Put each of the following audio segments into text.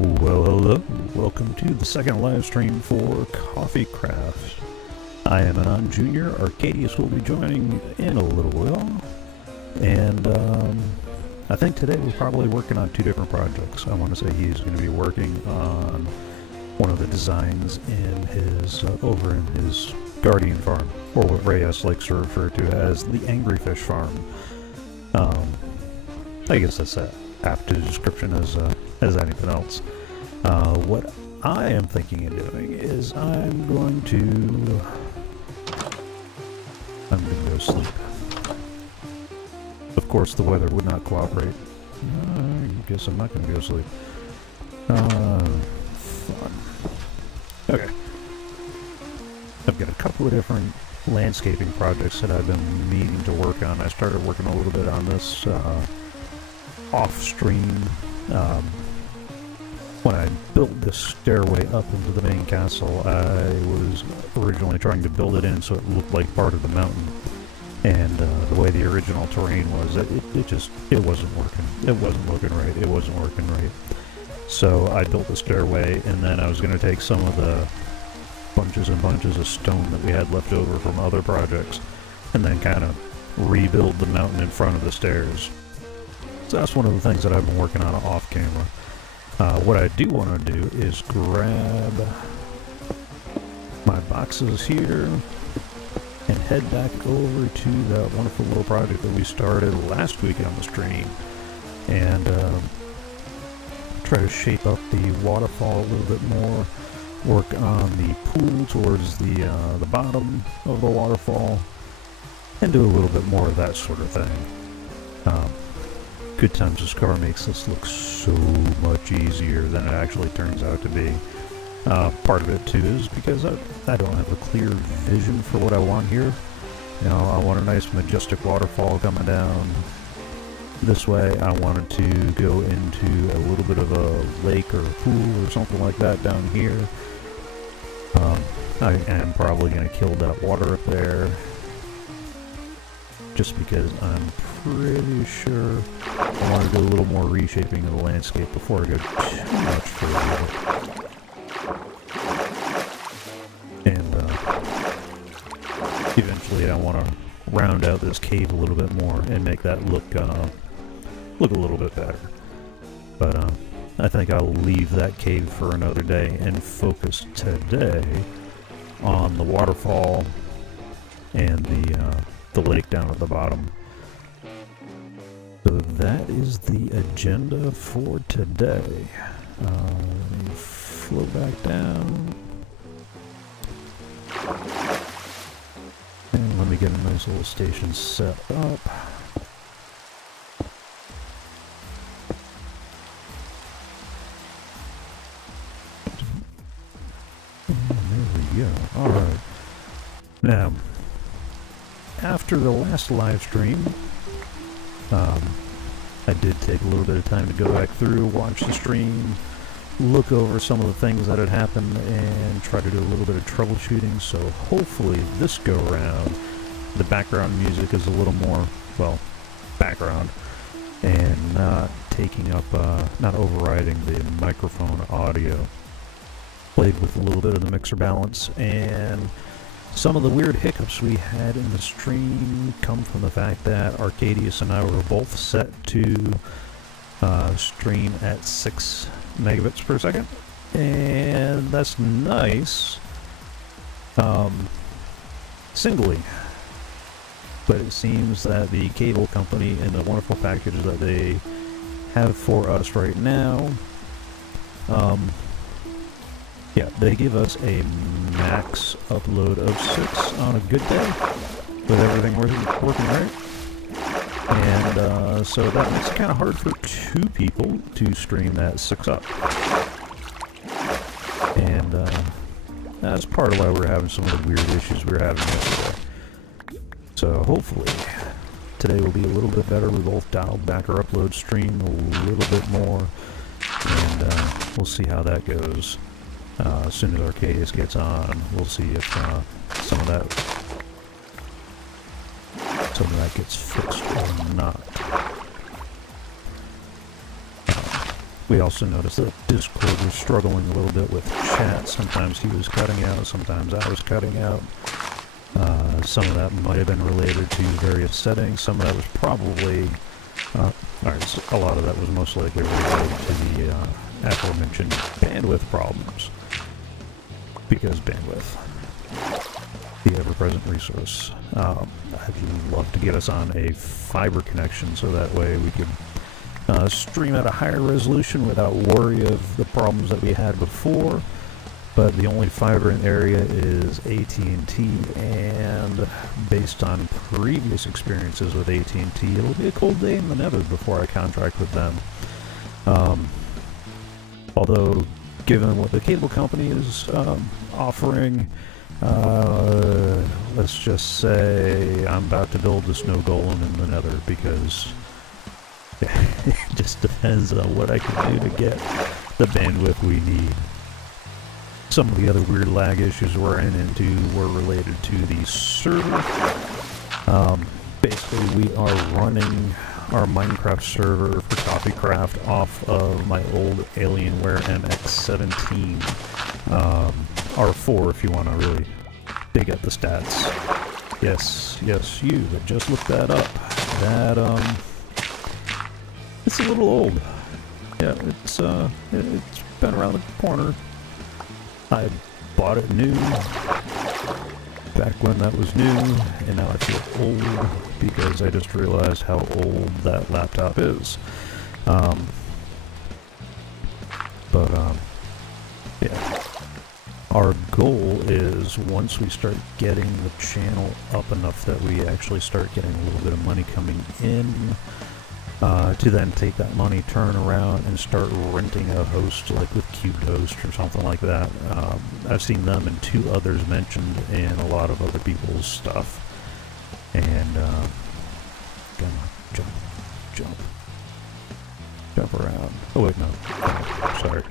Well, hello. Welcome to the second live stream for CoffeeCraft. I am Anon Jr. Arcaidius will be joining in a little while. And I think today we're probably working on two different projects. I want to say he's going to be working on one of the designs in his over in his Guardian farm, or what Reyes likes to refer to as the Angry Fish farm. I guess that's an apt description as anything else. What I am thinking of doing is I'm going to go sleep. Of course, the weather would not cooperate. I guess I'm not going to go sleep. Fun. Okay. I've got a couple of different landscaping projects that I've been meaning to work on. I started working a little bit on this off-stream when I built this stairway up into the main castle. I was originally trying to build it in so it looked like part of the mountain, and the way the original terrain was, it wasn't working. It wasn't looking right. It wasn't working right. So I built the stairway, and then I was going to take some of the bunches and bunches of stone that we had left over from other projects and then kind of rebuild the mountain in front of the stairs. So that's one of the things that I've been working on off camera. What I do want to do is grab my boxes here and head back over to that wonderful little project that we started last week on the stream and try to shape up the waterfall a little bit more, work on the pool towards the bottom of the waterfall, and do a little bit more of that sort of thing. Good Times This Car makes this look so much easier than it actually turns out to be. Part of it too is because I don't have a clear vision for what I want here. You know, I want a nice majestic waterfall coming down this way. I wanted to go into a little bit of a lake or a pool or something like that down here. I am probably going to kill that water up there just because I'm pretty sure I want to do a little more reshaping of the landscape before I go too much further. And eventually I want to round out this cave a little bit more and make that look a little bit better. But I think I'll leave that cave for another day and focus today on the waterfall and the lake down at the bottom. So that is the agenda for today. Let me flow back down. And let me get a nice little station set up. Alright. Now, after the last live stream, I did take a little bit of time to go back through, watch the stream, look over some of the things that had happened, and try to do a little bit of troubleshooting. So hopefully this go around, the background music is a little more, well, background, and not taking up, not overriding the microphone audio. Played with a little bit of the mixer balance, and some of the weird hiccups we had in the stream come from the fact that Arcaidius and I were both set to stream at 6 megabits per second, and that's nice singly, but it seems that the cable company and the wonderful package that they have for us right now, yeah, they give us a max upload of 6 on a good day, with everything working right. And so that makes it kind of hard for 2 people to stream that 6 up. And that's part of why we're having some of the weird issues we were having yesterday. So hopefully today will be a little bit better. We both dialed back our upload stream a little bit more, and we'll see how that goes. As soon as Arcaidius gets on, we'll see if some of that gets fixed or not. We also noticed that Discord was struggling a little bit with chat. Sometimes he was cutting out, sometimes I was cutting out. Some of that might have been related to various settings. Some of that was probably, a lot of that was most likely related to the aforementioned bandwidth problems. Because bandwidth, the ever-present resource. I'd love to get us on a fiber connection so that way we could stream at a higher resolution without worry of the problems that we had before. But the only fiber in the area is AT&T, and based on previous experiences with AT&T, it'll be a cold day in the nether before I contract with them. Although, given what the cable company is offering, let's just say I'm about to build a snow golem in the nether, because it just depends on what I can do to get the bandwidth we need. Some of the other weird lag issues we're into were related to the server. Basically, we are running our Minecraft server for CoffeeCraft off of my old Alienware MX17. R4 if you want to really dig at the stats. Yes, you that just looked that up. That, it's a little old. Yeah, it's been around the corner. I bought it new, back when that was new, and now I feel old because I just realized how old that laptop is. Yeah. Our goal is, once we start getting the channel up enough that we actually start getting a little bit of money coming in, to then take that money, turn around, and start renting a host, like with Cubed Host or something like that. I've seen them and 2 others mentioned in a lot of other people's stuff. And, come on, jump around. Oh wait, no, sorry.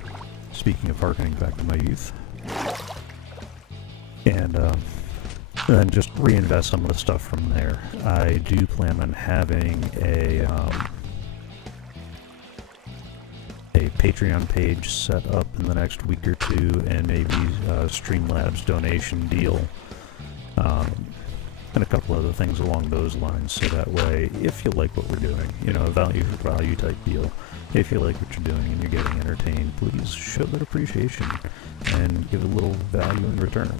Speaking of harkening back to my youth. And then just reinvest some of the stuff from there. I do plan on having a Patreon page set up in the next week or 2, and maybe Streamlabs donation deal, and a couple other things along those lines, so that way, if you like what we're doing, you know, a value for value type deal, if you like what you're doing and you're getting entertained, please show that appreciation and give a little value in return.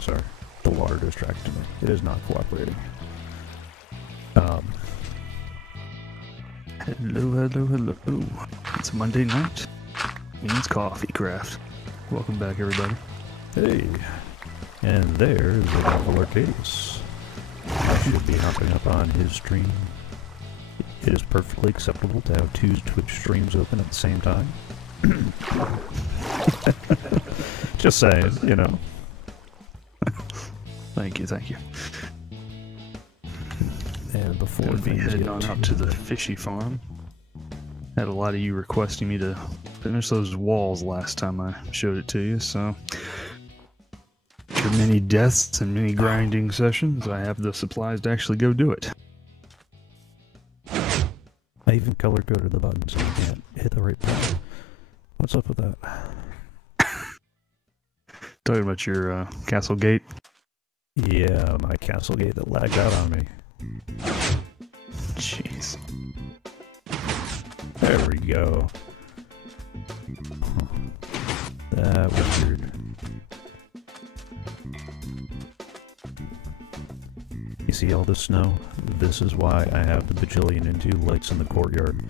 Sorry, the water distracted me. It is not cooperating. Hello. It's Monday night. Means CoffeeCraft. Welcome back, everybody. Hey, and there's the wonderful Arcaidius. I should be hopping up on his stream. It is perfectly acceptable to have 2 Twitch streams open at the same time. Just saying, you know. Thank you. And before we'll be heading on out to the fishy farm. Had a lot of you requesting me to finish those walls last time I showed it to you, so after many deaths and many grinding sessions, I have the supplies to actually go do it. I even color-coded the button so you can't hit the right button. What's up with that? Talking about your castle gate? Yeah, my castle gate that lagged out on me. Jeez. There we go. That was weird. You see all this snow? This is why I have the bajillion and 2 lights in the courtyard.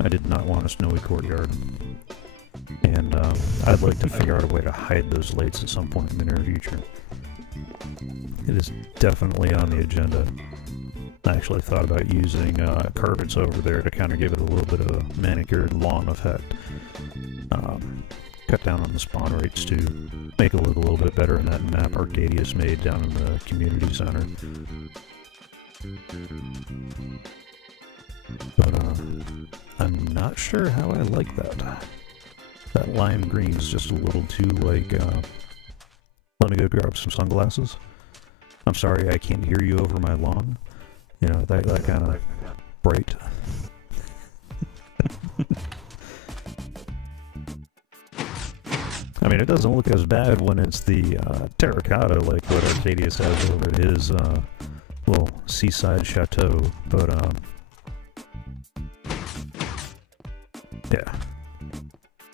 I did not want a snowy courtyard. And I'd like to figure out a way to hide those lights at some point in the near future. It is definitely on the agenda. I actually thought about using carpets over there to kind of give it a little bit of a manicured lawn effect. Cut down on the spawn rates to make it look a little bit better in that map Arcaidius made down in the community center. But I'm not sure how I like that. That lime green is just a little too like, let me go grab some sunglasses. I'm sorry I can't hear you over my lawn. You know, that kind of bright. I mean, it doesn't look as bad when it's the terracotta like what Arcaidius has over at his little seaside chateau, but yeah.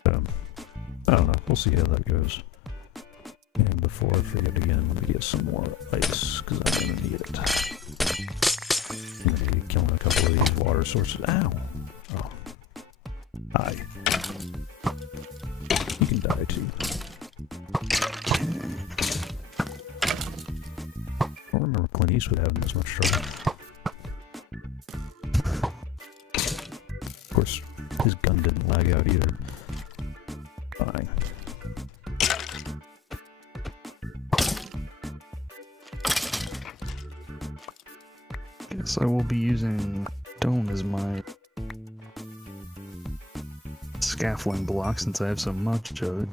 I don't know. We'll see how that goes. And before I forget again, let me get some more ice, because I'm going to need it. I'm going to be killing a couple of these water sources. Ow! Oh. Hi. You can die too. I don't remember Clint Eastwood having this much trouble. Of course, his gun didn't lag out either. Fine. Guess I will be using stone as my scaffolding block since I have so much of it.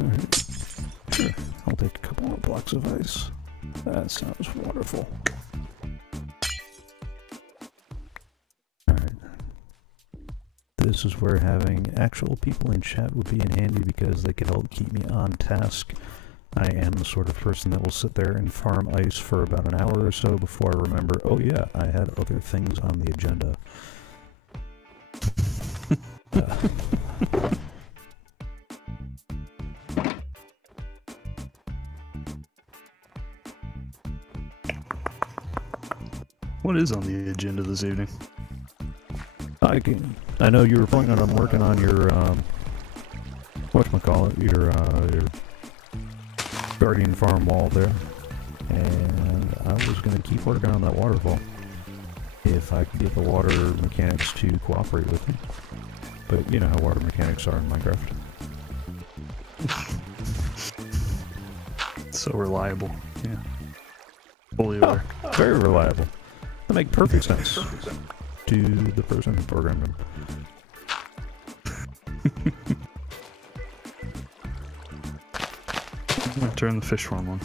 Alright. Sure. I'll take a couple more blocks of ice. That sounds wonderful. Alright. This is where having actual people in chat would be in handy because they could help keep me on task. I am the sort of person that will sit there and farm ice for about an hour or so before I remember, oh yeah, I had other things on the agenda. What is on the agenda this evening? I know you were planning on working on your, whatchamacallit, your guardian farm wall there. And I was going to keep working on that waterfall. If I could get the water mechanics to cooperate with me. But you know how water mechanics are in Minecraft. So reliable, yeah. Fully aware. Very reliable. That makes perfect sense to the person who programmed them. I'm gonna turn the fish farm on.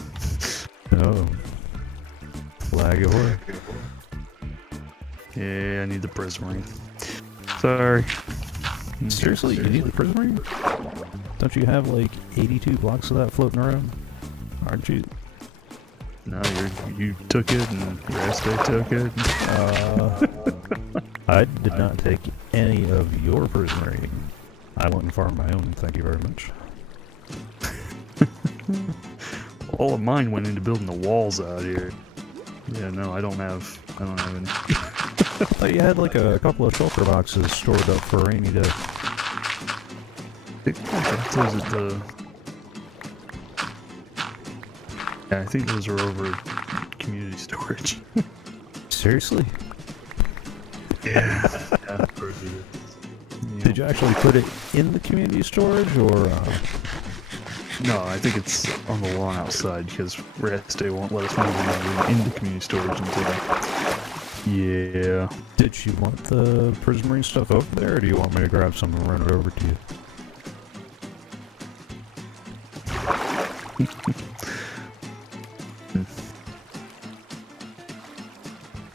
Oh. Flag ahoy. Yeah, I need the prismarine. Sorry. Seriously, you need the prismarine? Don't you have like 82 blocks of that floating around? Aren't you? No, you took it and Rasta took it. I did not take any of your prismarine. I went and farmed my own, thank you very much. All of mine went into building the walls out here. Yeah, no, I don't have any. I thought you had like a couple of shelter boxes stored up for a rainy day. Those are the... Yeah, I think those are over at community storage. Seriously? Yeah. Did you actually put it in the community storage, or...? No, I think it's on the lawn outside because Rasta won't let us move into community storage until... Yeah. Did you want the prismarine stuff over there, or do you want me to grab some and run it over to you?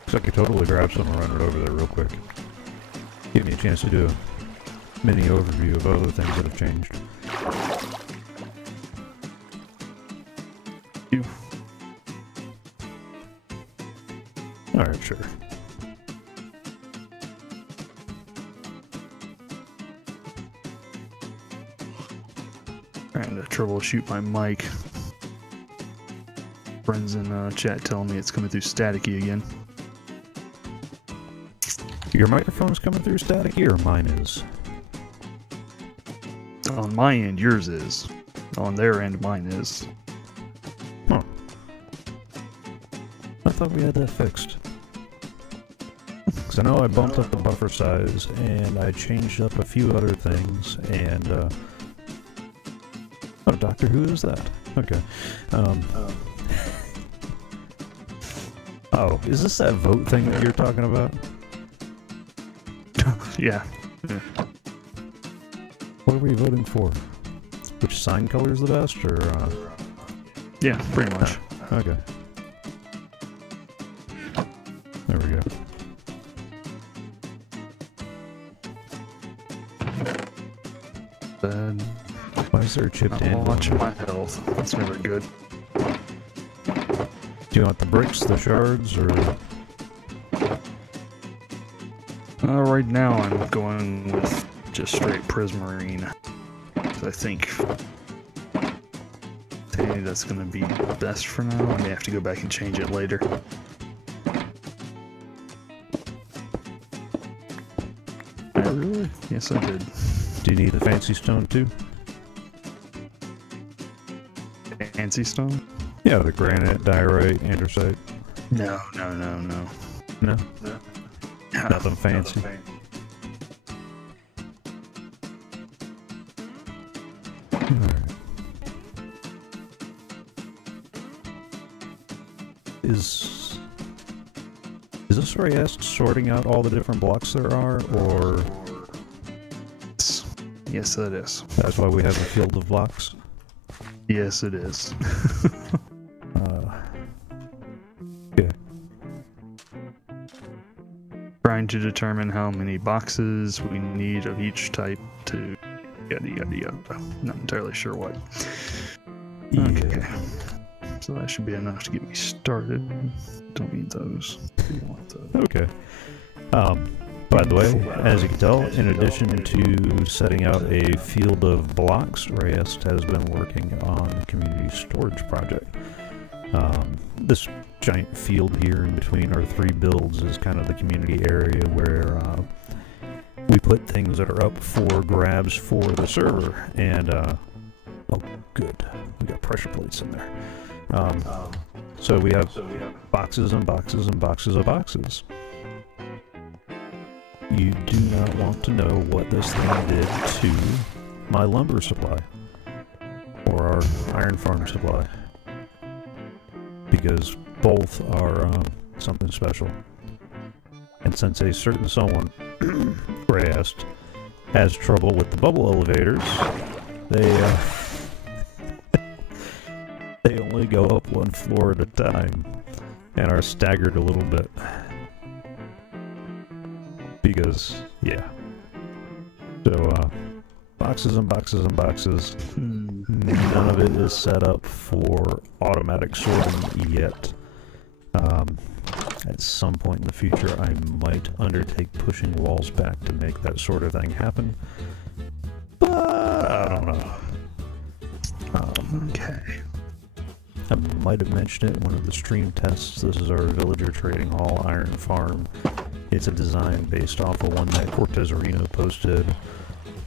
Because I could totally grab some and run it over there real quick. Give me a chance to do a mini overview of other things that have changed. You. Alright, sure. Trying to troubleshoot my mic. Friends in chat telling me it's coming through staticky again. Your microphone's coming through staticky, or mine is? On my end, yours is. On their end, mine is. Huh. I thought we had that fixed. Because I know I bumped up the buffer size, and I changed up a few other things, and Oh, Doctor Who is that? Okay. Oh, is this that vote thing that you're talking about? Yeah. What are we voting for? Which sign color is the best, or? Yeah, pretty much. Okay. There we go. Bad. Why is there a chipped in? Not watching my health. That's never good. Do you want the bricks, the shards, or? Right now I'm going with just straight prismarine. I think that's going to be best for now. I may have to go back and change it later. Oh, really? Yes, I did. Do you need the fancy stone too? Fancy stone? Yeah, the granite, diorite, andesite. No. No? Nothing fancy. Alright. Is this where I asked sorting out all the different blocks there are, or? Yes, that is. That's why we have a field of blocks? Yes, it is. Okay. Trying to determine how many boxes we need of each type to yada yada yada. Not entirely sure what. Yeah. Okay. So that should be enough to get me started. Don't need those. You want those. Okay. By the way, as you can tell, in addition to setting out a field of blocks, Reyes has been working on a community storage project. This giant field here in between our three builds is kind of the community area where we put things that are up for grabs for the server. And, oh good, we got pressure plates in there. So we have boxes and boxes and boxes of boxes. You do not want to know what this thing did to my lumber supply or our iron farm supply, because both are something special. And since a certain someone, Rayast, has trouble with the bubble elevators, they they only go up one floor at a time and are staggered a little bit. Because, yeah. So, boxes and boxes and boxes. None of it is set up for automatic sorting yet. At some point in the future, I might undertake pushing walls back to make that sort of thing happen. But, I don't know. Okay. I might have mentioned it in one of the stream tests. This is our villager trading hall iron farm. It's a design based off of one that Cortez Reno posted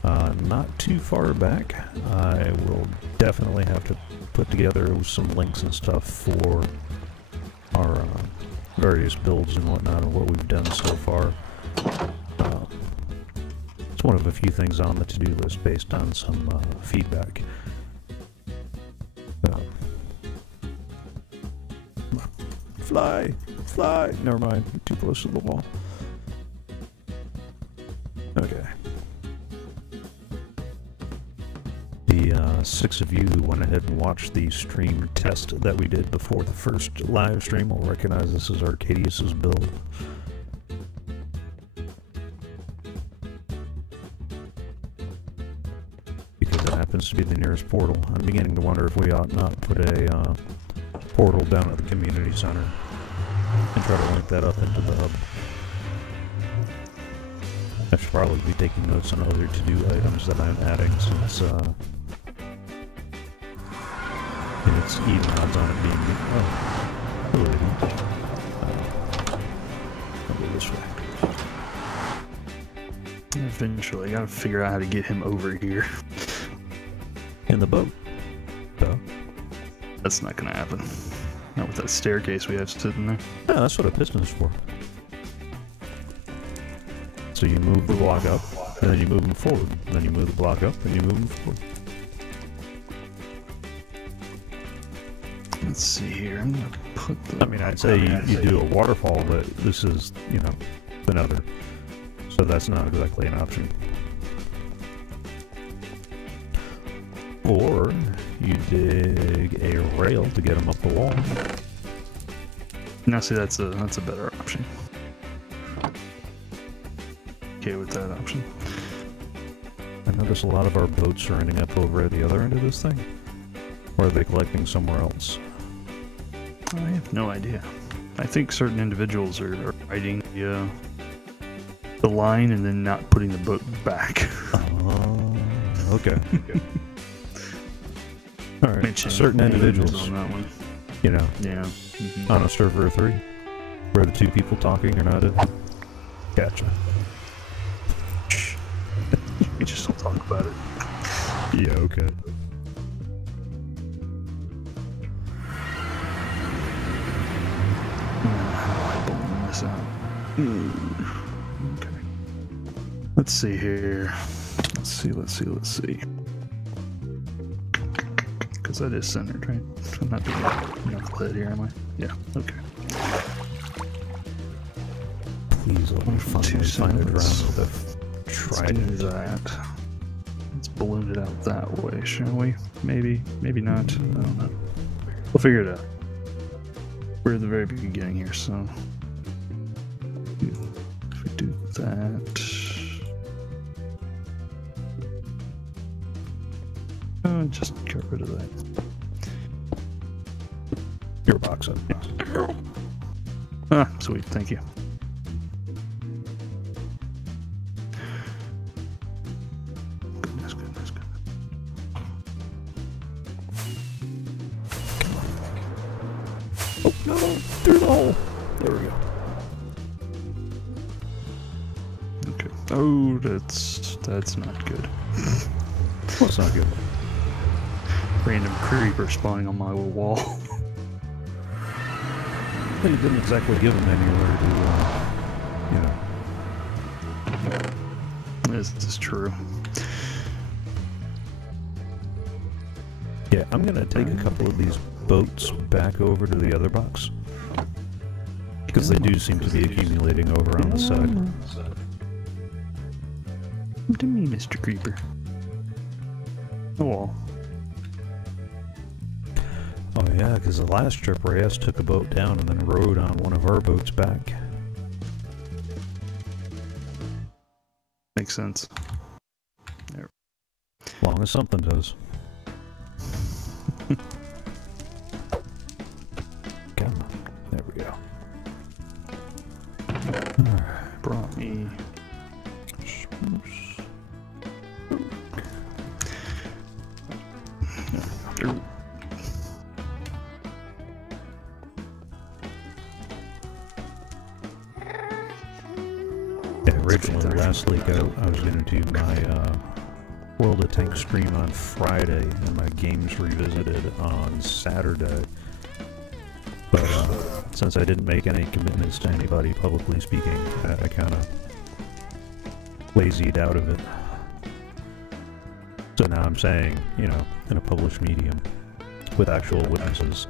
not too far back. I will definitely have to put together some links and stuff for our various builds and whatnot and what we've done so far. It's one of a few things on the to-do list based on some feedback. Fly! Fly! Never mind, I'm too close to the wall. Okay. The 6 of you who went ahead and watched the stream test that we did before the first live stream will recognize this is Arcaidius' build. Because it happens to be the nearest portal. I'm beginning to wonder if we ought not put a portal down at the community center and try to link that up into the hub. I should probably be taking notes on other to-do items that I'm adding, since it's even odds on it being... Oh, really? I'll go this way. Eventually, I gotta figure out how to get him over here. In the boat. So. That's not gonna happen. Not with that staircase we have sitting there. Yeah, that's what a piston is for. So you move the block up, and then you move them forward. And then you move the block up, and you move them forward. Let's see here. I'm gonna put the. I mean, I'd say you do a waterfall, but this is, you know, the nether. So that's not exactly an option. Or you dig a rail to get them up the wall. Now, see, that's a better option. Okay with that option. I notice a lot of our boats are ending up over at the other end of this thing. Or are they collecting somewhere else? I have no idea. I think certain individuals are riding the line and then not putting the boat back. Okay. Alright, certain individuals on that one. You know, Yeah. on a server of 3, where the 2 people talking are not in. Gotcha. We just don't talk about it. Yeah, okay. Pulling this out. Okay. Let's see here. Let's see. Because that is centered, right? I'm not doing knucklehead here, am I? Yeah, okay. Please let me find a ground with a trident. Let's do that. Let's balloon it out that way, shall we? Maybe not. I don't know. We'll figure it out. We're at the very beginning here, so if we do that, just get rid of that. Your box up. Ah, sweet, thank you. Goodness. Oh no! Through the hole. There we go. Okay. Oh, that's not good. Well, it's not good. Random creeper spawning on my wall. Well, you didn't exactly give him anywhere to, This is true. Yeah, I'm gonna take a couple of these boats back over to the other box. Because they do seem to be accumulating over on the side. Come to me, Mr. Creeper. The wall. Oh yeah, because the last trip Reyes took a boat down and then rode on one of our boats back. Makes sense. There. As long as something does. Come on. There we go. Brought me. Originally, last week I was going to do my World of Tanks stream on Friday and my games revisited on Saturday. But since I didn't make any commitments to anybody publicly speaking, I kind of lazied out of it. So now I'm saying, you know, in a published medium with actual witnesses,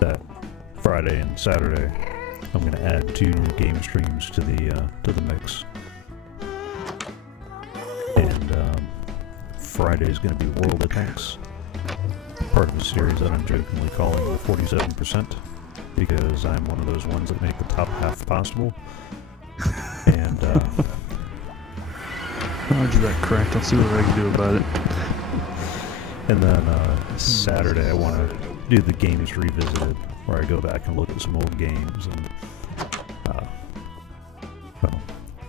that Friday and Saturday I'm going to add 2 new game streams to the mix. And Friday is going to be World of Tanks, part of a series that I'm jokingly calling the 47%, because I'm one of those ones that make the top half possible. And I'll do that correct. I'll see what I can do about it. And then Saturday I want to do the games revisited, where I go back and look at some old games and well,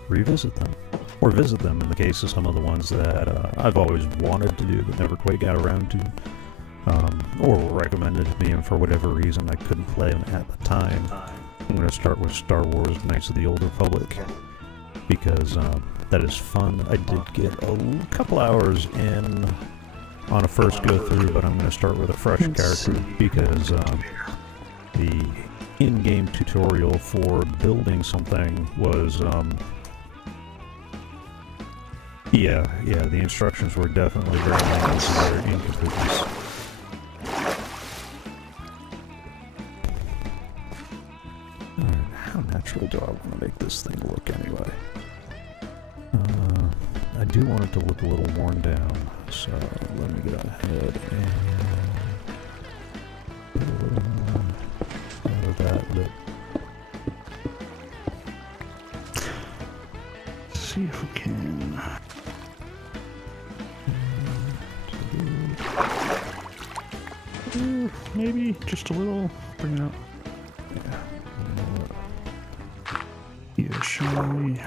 revisit them, or visit them in the case of some of the ones that I've always wanted to do but never quite got around to, or were recommended to me and for whatever reason I couldn't play them at the time. I'm going to start with Star Wars Knights of the Old Republic, because that is fun. I did get a couple hours in on a first go through, but I'm going to start with a fresh character, because the in-game tutorial for building something was the instructions were definitely very incomplete. make this thing look anyway. I do want it to look a little worn down, so let me get ahead and put a little more out of that bit. See if we can. Maybe just a little. Bring it out. Yeah, show me.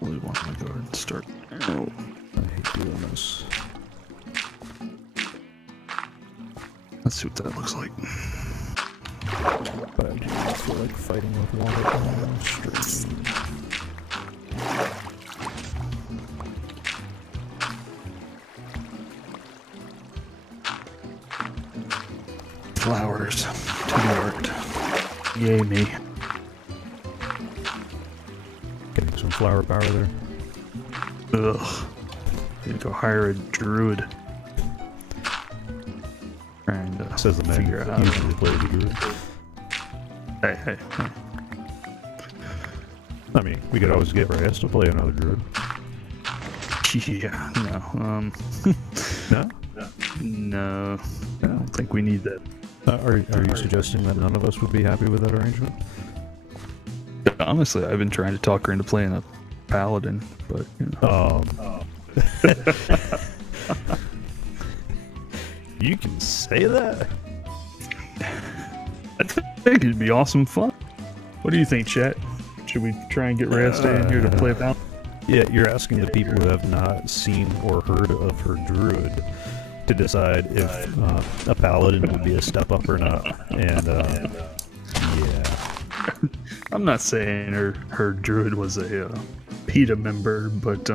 Really want to go ahead and start. Oh, I hate doing this. Let's see what that looks like. But I do not feel like fighting with water on the stream. Flowers to the art. Yay me. Getting some flower power there. Ugh. Need to go hire a druid. And Says the man figure who out. usually plays the druid. Hey. I mean, we could always get Reyes to play another druid. Yeah, no. No? No. I don't think we need that. Are you suggesting that none of us would be happy with that arrangement? Honestly, I've been trying to talk her into playing a paladin, but you know. You can say that? I think it'd be awesome fun. What do you think, chat? Should we try and get Rasta in here to play a paladin? Yeah, you're asking the people who have not seen or heard of her druid to decide if a paladin would be a step up or not. And yeah. I'm not saying her druid was a PETA member, but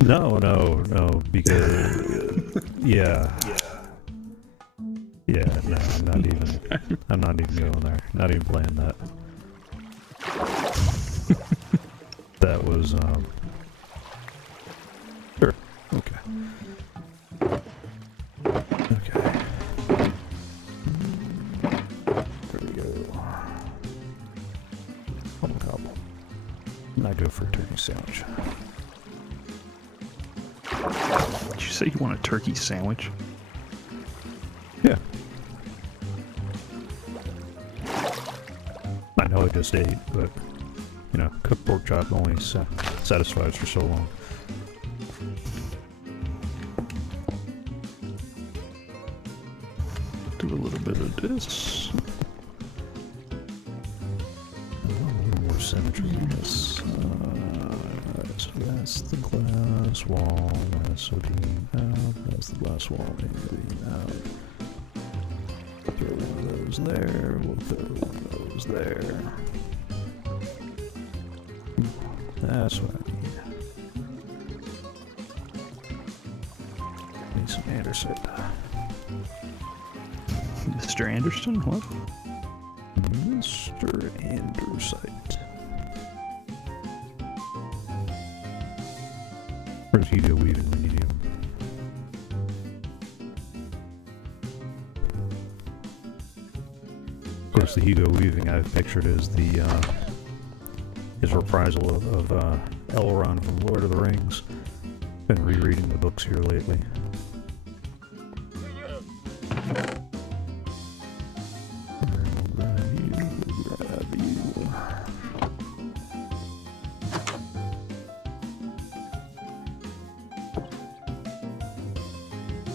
No, because yeah, no, I'm not even going there. Not even playing that. That was sure, okay. There we go. Cobble. I go for a turkey sandwich. Did you say you want a turkey sandwich? Yeah. I know I just ate, but, you know, cooked pork chop only satisfies for so long. Do a little bit of this. A little more symmetry in this. So that's the glass wall, that's the beam out, that's the glass wall and the beam out. Throw one of those there, we'll throw one of those there. That's what I need. Need some andesite. Mr. Anderson? What? Mr. Andesite. Where's Hugo weaving when you need him? Of course, the Hugo weaving I've pictured as the his reprisal of Elrond from Lord of the Rings. Been rereading the books here lately. Grab you.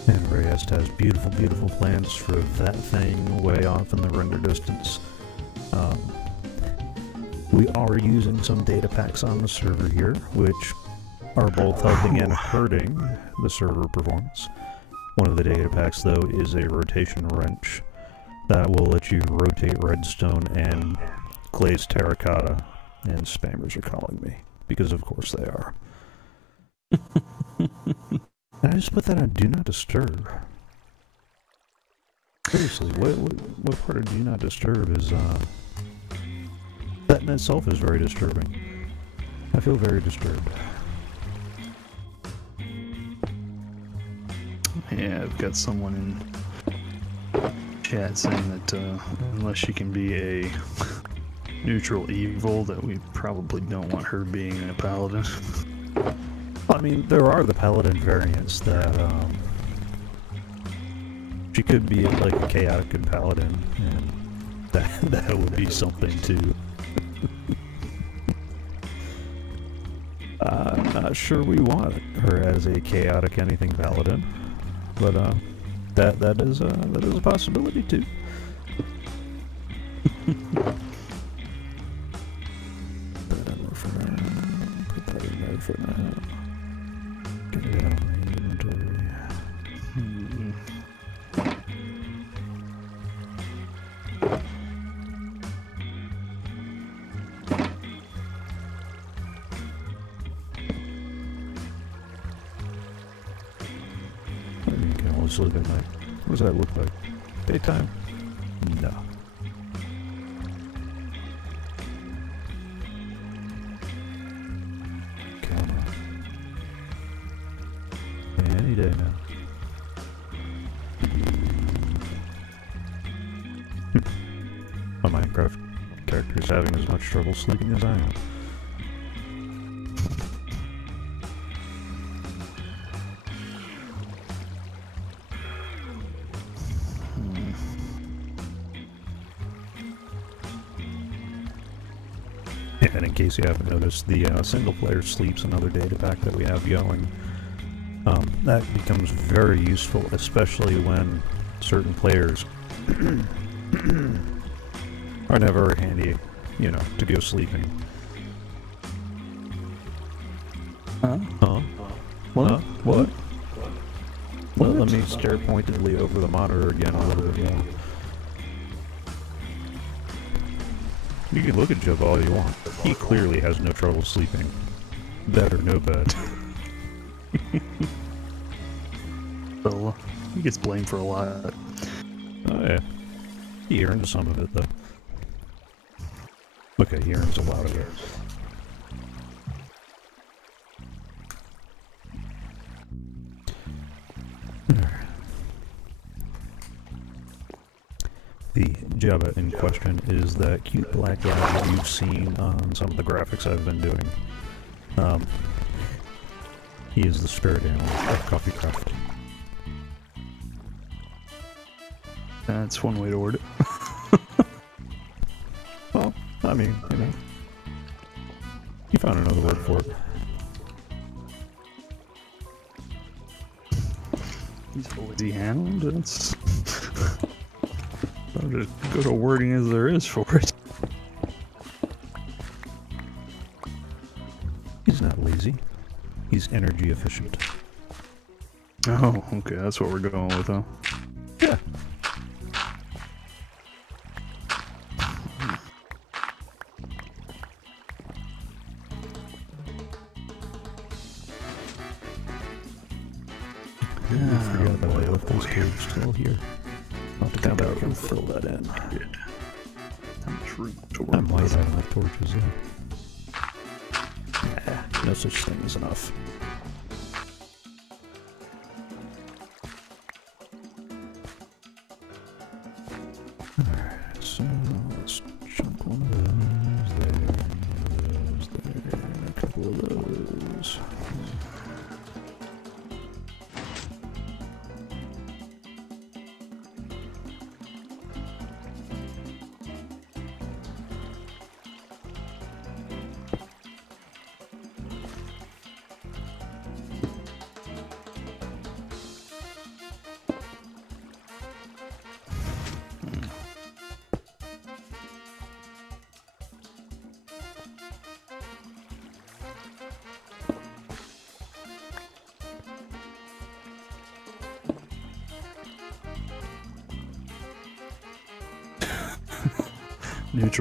And Reyes has beautiful plans for that thing way off in the render distance. We are using some data packs on the server here, which are both helping and hurting the server performance. One of the data packs, though, is a rotation wrench that will let you rotate redstone and glaze terracotta, and spammers are calling me, because of course they are. And I just put that on Do Not Disturb. Seriously, what part of Do Not Disturb is, that in itself is very disturbing. I feel very disturbed. Yeah, I've got someone in chat saying that unless she can be a neutral evil, that we probably don't want her being a paladin. I mean, there are the paladin variants that she could be like a chaotic good paladin, and that would be something too. I'm not sure we want her as a chaotic anything paladin, but that is a possibility too. Put that in there for now. Put that in there for now. Get it out of my inventory. You can always live at night. What does that look like? Daytime? No. Come on. Any day now. My Minecraft character is having as much trouble sleeping as I am. And in case you haven't noticed, the single player sleeps another data pack that we have going. That becomes very useful, especially when certain players are never handy, you know, to go sleeping. Huh? What? Huh? What? Let me stare pointedly over the monitor again a little bit more. You can look at Jib all you want. He clearly has no trouble sleeping. Bed or no bed. Well, he gets blamed for a lot. Oh yeah. He earned some of it though. Okay, he earns a lot of it. The Java in question is that cute black guy that you've seen on some of the graphics I've been doing. He is the spirit animal of CoffeeCraft. That's one way to word it. Well, I mean, you know, you found another word for it. He's a lazy hound. That's about as good a wording as there is for it. He's not lazy. He's energy efficient. Oh, okay, that's what we're going with, huh? Yeah. I forgot that I left those caves still here. I'll have to come back and fill that in. Good. How much room to I work might with? have enough torches though. Nah, no such thing as enough. Alright, so let's chunk one of those there, and a couple of those.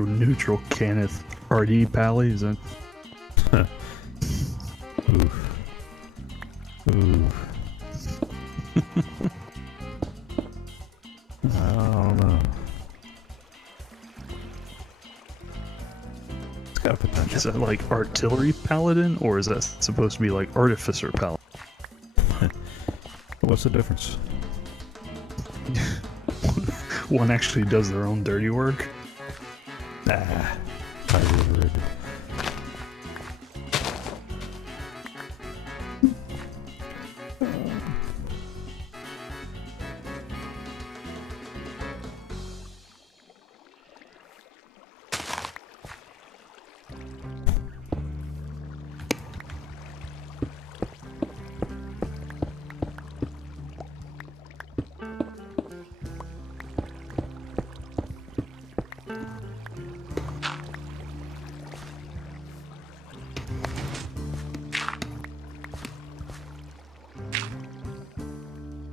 Neutral Kenneth RD Pally, is that? Oof. Oof. I don't know. It's got potential. Is that like artillery paladin, or is that supposed to be like artificer paladin? What's the difference? one actually does their own dirty work. Ah, highly overrated.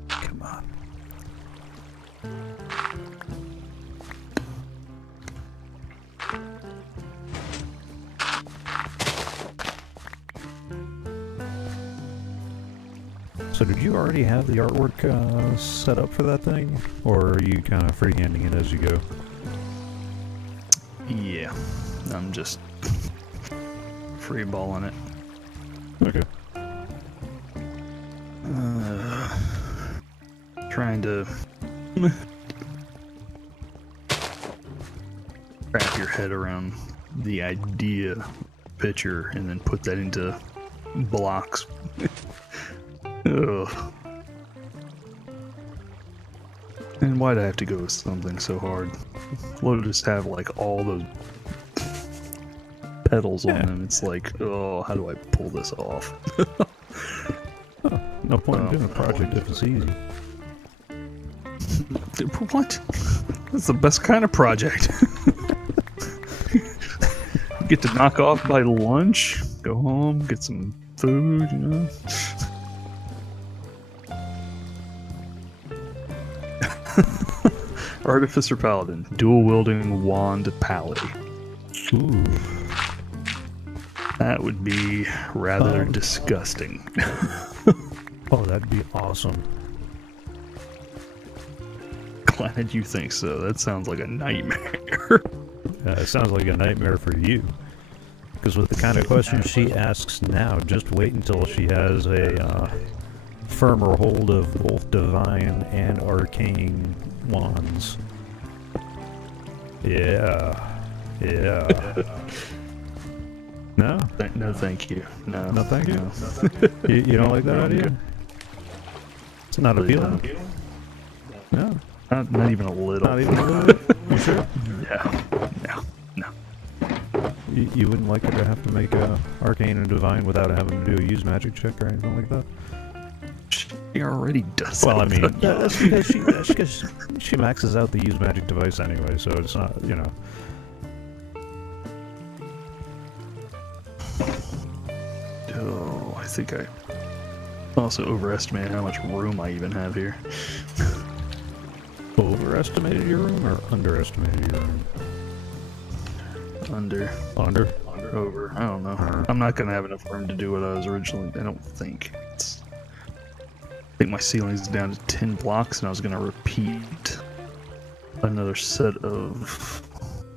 Come on. So did you already have the artwork set up for that thing? Or are you kind of freehanding it as you go? Yeah, I'm just freeballing it. Okay. Trying to wrap your head around the idea of a picture and then put that into blocks. Ugh. And why'd I have to go with something so hard? We'll just have like all those petals on them. It's like, oh, how do I pull this off? Oh, no point in doing a project if it's easy. What? That's the best kind of project. Get to knock off by lunch, go home, get some food, you know? Artificer Paladin, dual wielding wand pally. Ooh. That would be rather disgusting. Oh, that'd be awesome. Glad you think so. That sounds like a nightmare. It sounds like a nightmare for you. Because with the kind of questions she asks now, just wait until she has a firmer hold of both divine and arcane wands. Yeah. Yeah. No? No, thank you. No. No, thank you? No. You don't like that idea? It's not appealing? No? Not even a little. Not even a little bit? You sure? Yeah. No. You wouldn't like her to have to make a arcane and divine without having to do a use magic check or anything like that? She already does. Well, I mean, that's because she maxes out the use magic device anyway, so it's not, you know. Oh, I think I also overestimated how much room I even have here. Overestimated your room or underestimated your room? Under. Over. I don't know. I'm not gonna have enough room to do what I was originally. I don't think. I think my ceiling's down to 10 blocks, and I was gonna repeat another set of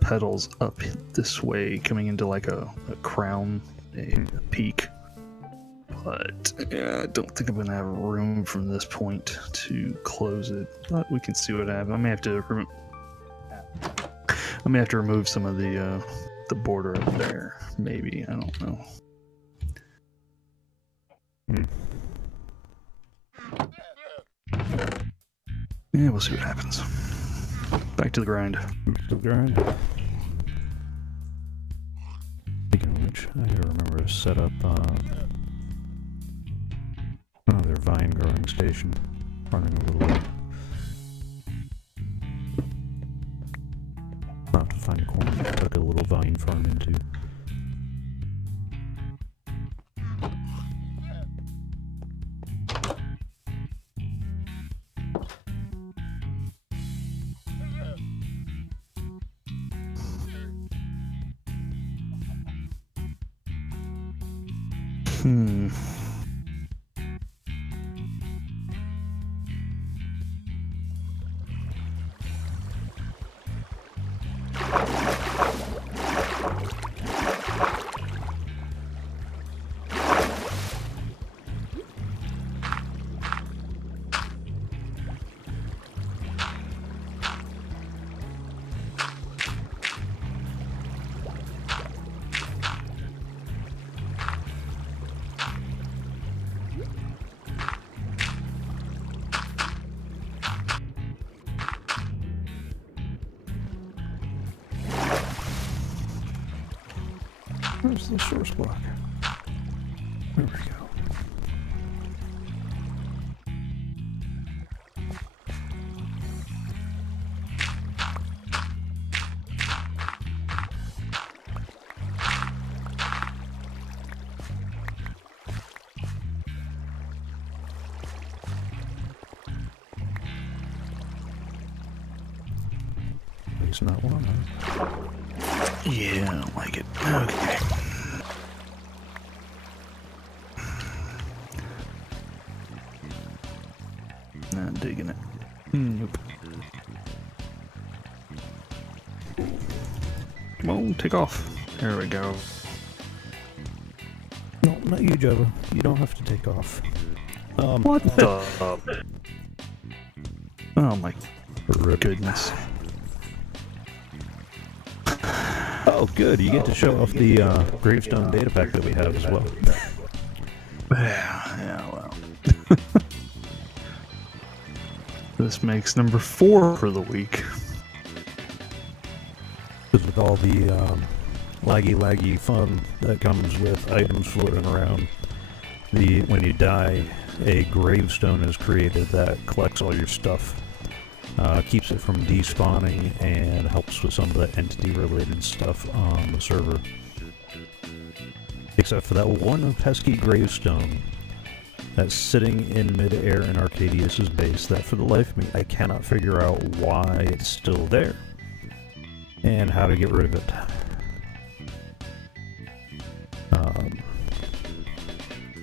petals up this way, coming into like a crown, a peak. But yeah, I don't think I'm gonna have room from this point to close it. But we can see what happens. I may have to remove some of the border up there. Maybe, I don't know. Yeah, we'll see what happens. Back to the grind. Speaking of which, I gotta remember to set up their vine growing station. Running a little late. I'll have to find a corner to tuck a little vine farm into. Where's the source block? There we go. At least not one. Yeah, I don't like it. Okay. Not digging it. Nope. Come on, take off. There we go. No, not you, Java. You don't have to take off. What the? Oh my goodness. Oh, good. You get to show off the gravestone data pack that we have as well. Yeah, well. This makes number 4 for the week. Because with all the laggy fun that comes with items floating around, when you die, a gravestone is created that collects all your stuff, keeps it from despawning, and helps with some of the entity-related stuff on the server. Except for that one pesky gravestone that's sitting in mid-air in Arcaidius' base that, for the life of me, I cannot figure out why it's still there and how to get rid of it.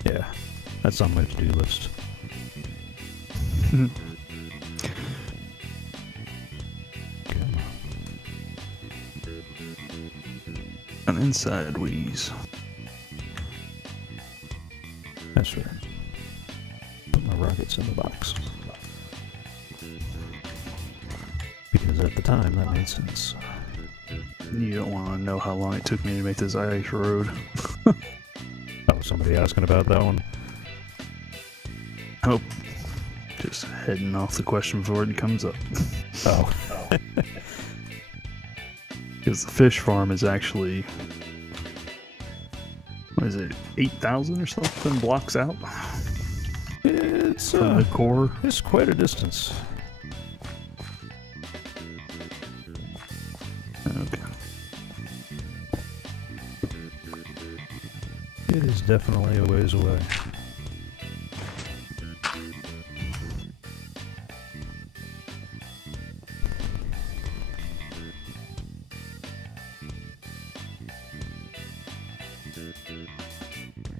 Yeah, that's on my to-do list. An inside wheeze. That's right. Put my rockets in the box. Because at the time, that made sense. You don't want to know how long it took me to make this ice road. Oh, somebody asking about that one? Oh. Just heading off the question before it comes up. Oh. Because the fish farm is actually... What is it? 8,000 or something blocks out? It's from the core. It's quite a distance. Okay. It is definitely a ways away.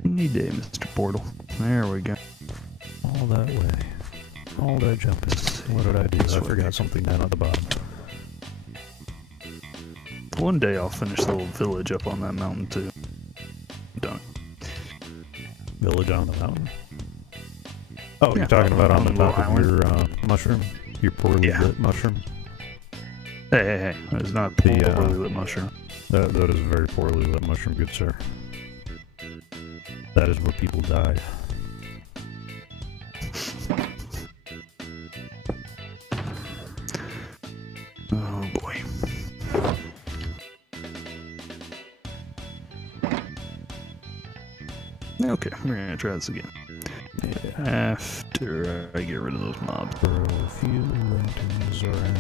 Any day, Mr. Portal. There we go. All that way. All that jumping. What did I do? I forgot something down at the bottom. One day I'll finish the little village up on that mountain too. Done. Village on the mountain? Oh, Yeah, you're talking about on the little top of your mushroom? Your poorly lit mushroom? Hey. It's not The, poorly lit mushroom. That is a very poorly lit mushroom, good sir. That is where people died. Oh boy. Okay, we're gonna try this again. Yeah. After I get rid of those mobs. Throw a few lanterns around.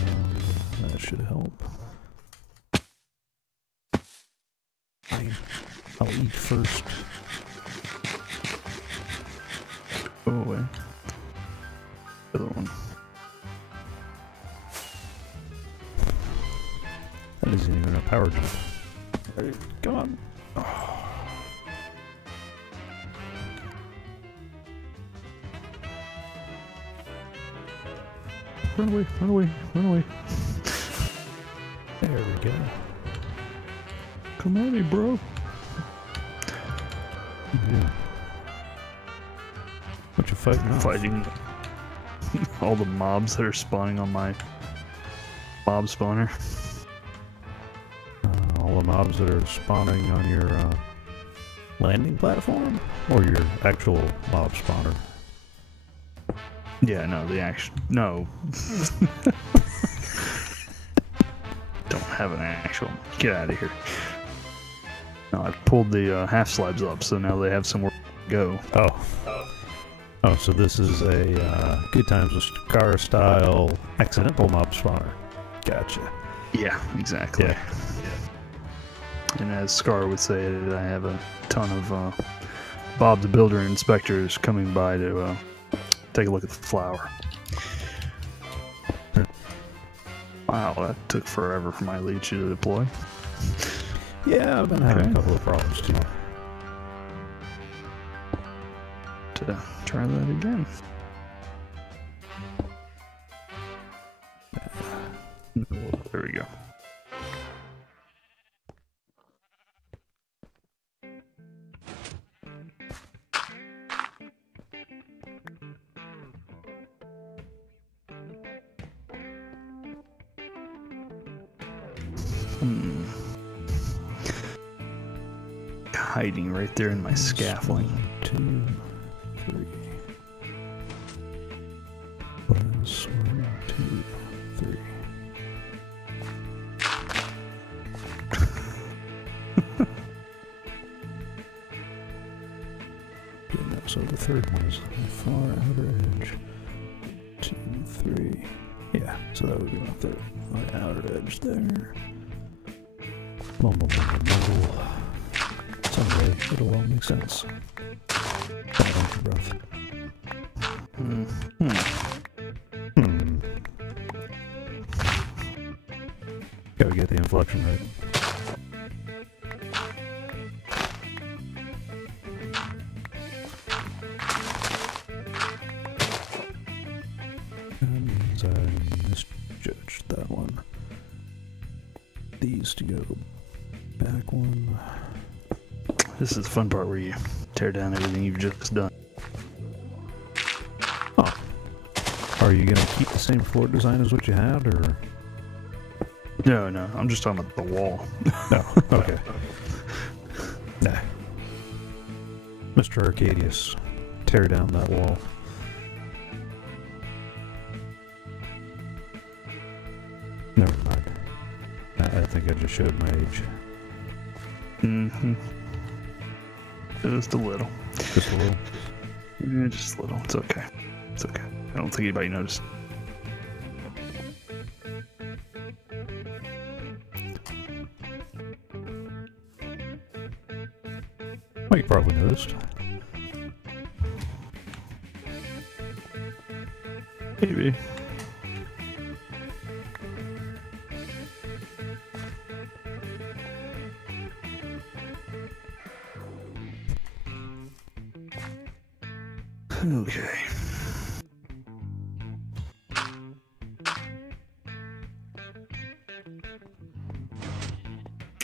That should help. I'll eat first. Go away. The other one. That isn't even a power jump. Alright, come on. Oh. Run away, run away, run away. There we go. Come at me, bro. Yeah. What you fighting off? Fighting all the mobs that are spawning on my mob spawner. All the mobs that are spawning on your landing platform? Or your actual mob spawner? Yeah, no, the action. No. Don't have an actual. Get out of here. No, I pulled the half slabs up, so now they have somewhere to go. Oh, so this is a Good Times with Car style accidental mob spawner. Gotcha. Yeah, exactly. Yeah. And as Scar would say, I have a ton of Bob the Builder inspectors coming by to take a look at the flower. Wow, that took forever for my leech to deploy. Yeah, I've been having a couple of problems too. To try that again. There we go. Hiding right there in my scaffolding. 1, 2, 3. Plus 1, 2, 3. Okay, now, so the third one is the far outer edge. 2, 3. Yeah, so that would be my third. My outer edge there. Mumble, mumble, mumble. Someday it'll all make sense. Don't hold your breath. Gotta get the inflection right. That means I misjudged that one. These to go back one. This is the fun part where you tear down everything you've just done. Oh. Are you gonna keep the same floor design as what you had, or? No, I'm just talking about the wall. No, okay. Nah. Mr. Arcaidius, tear down that wall. Never mind. I think I just showed my age. Mm-hmm. Just a little. Just a little. Yeah, just a little. It's okay. It's okay. I don't think anybody noticed. Well, you probably noticed. Maybe. Okay.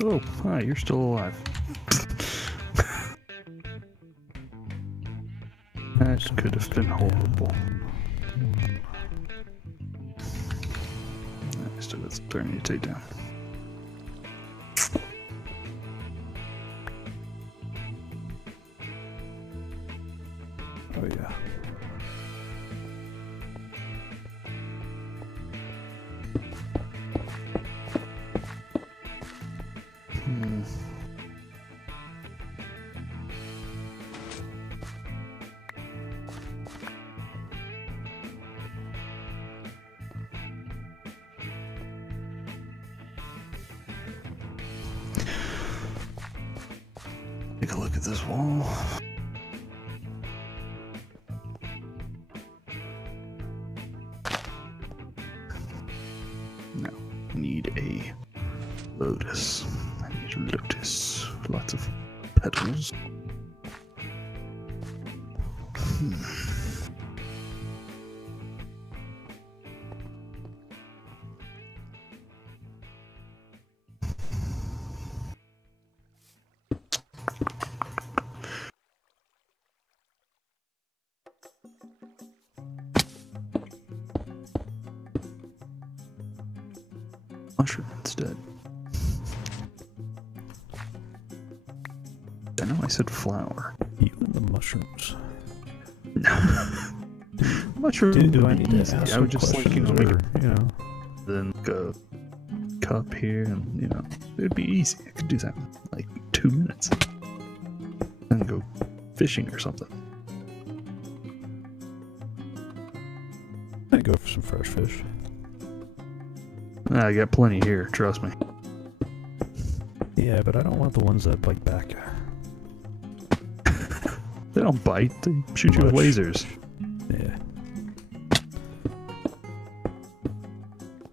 Oh, hi, you're still alive. That could have been horrible. I still got some dirt I need to take down. Oh yeah. Take a look at this wall. No, need a lotus. I need a lotus. Lots of petals. Mushroom instead. I know I said flower. You and the mushrooms. Mushroom. Do I need to ask I some would just like, questions, make or, it, you know? then a cup here, and it'd be easy. I could do that in like 2 minutes. and go fishing or something. I'd go for some fresh fish. I got plenty here, trust me. Yeah, but I don't want the ones that bite back. They don't bite, they shoot you with lasers. Yeah.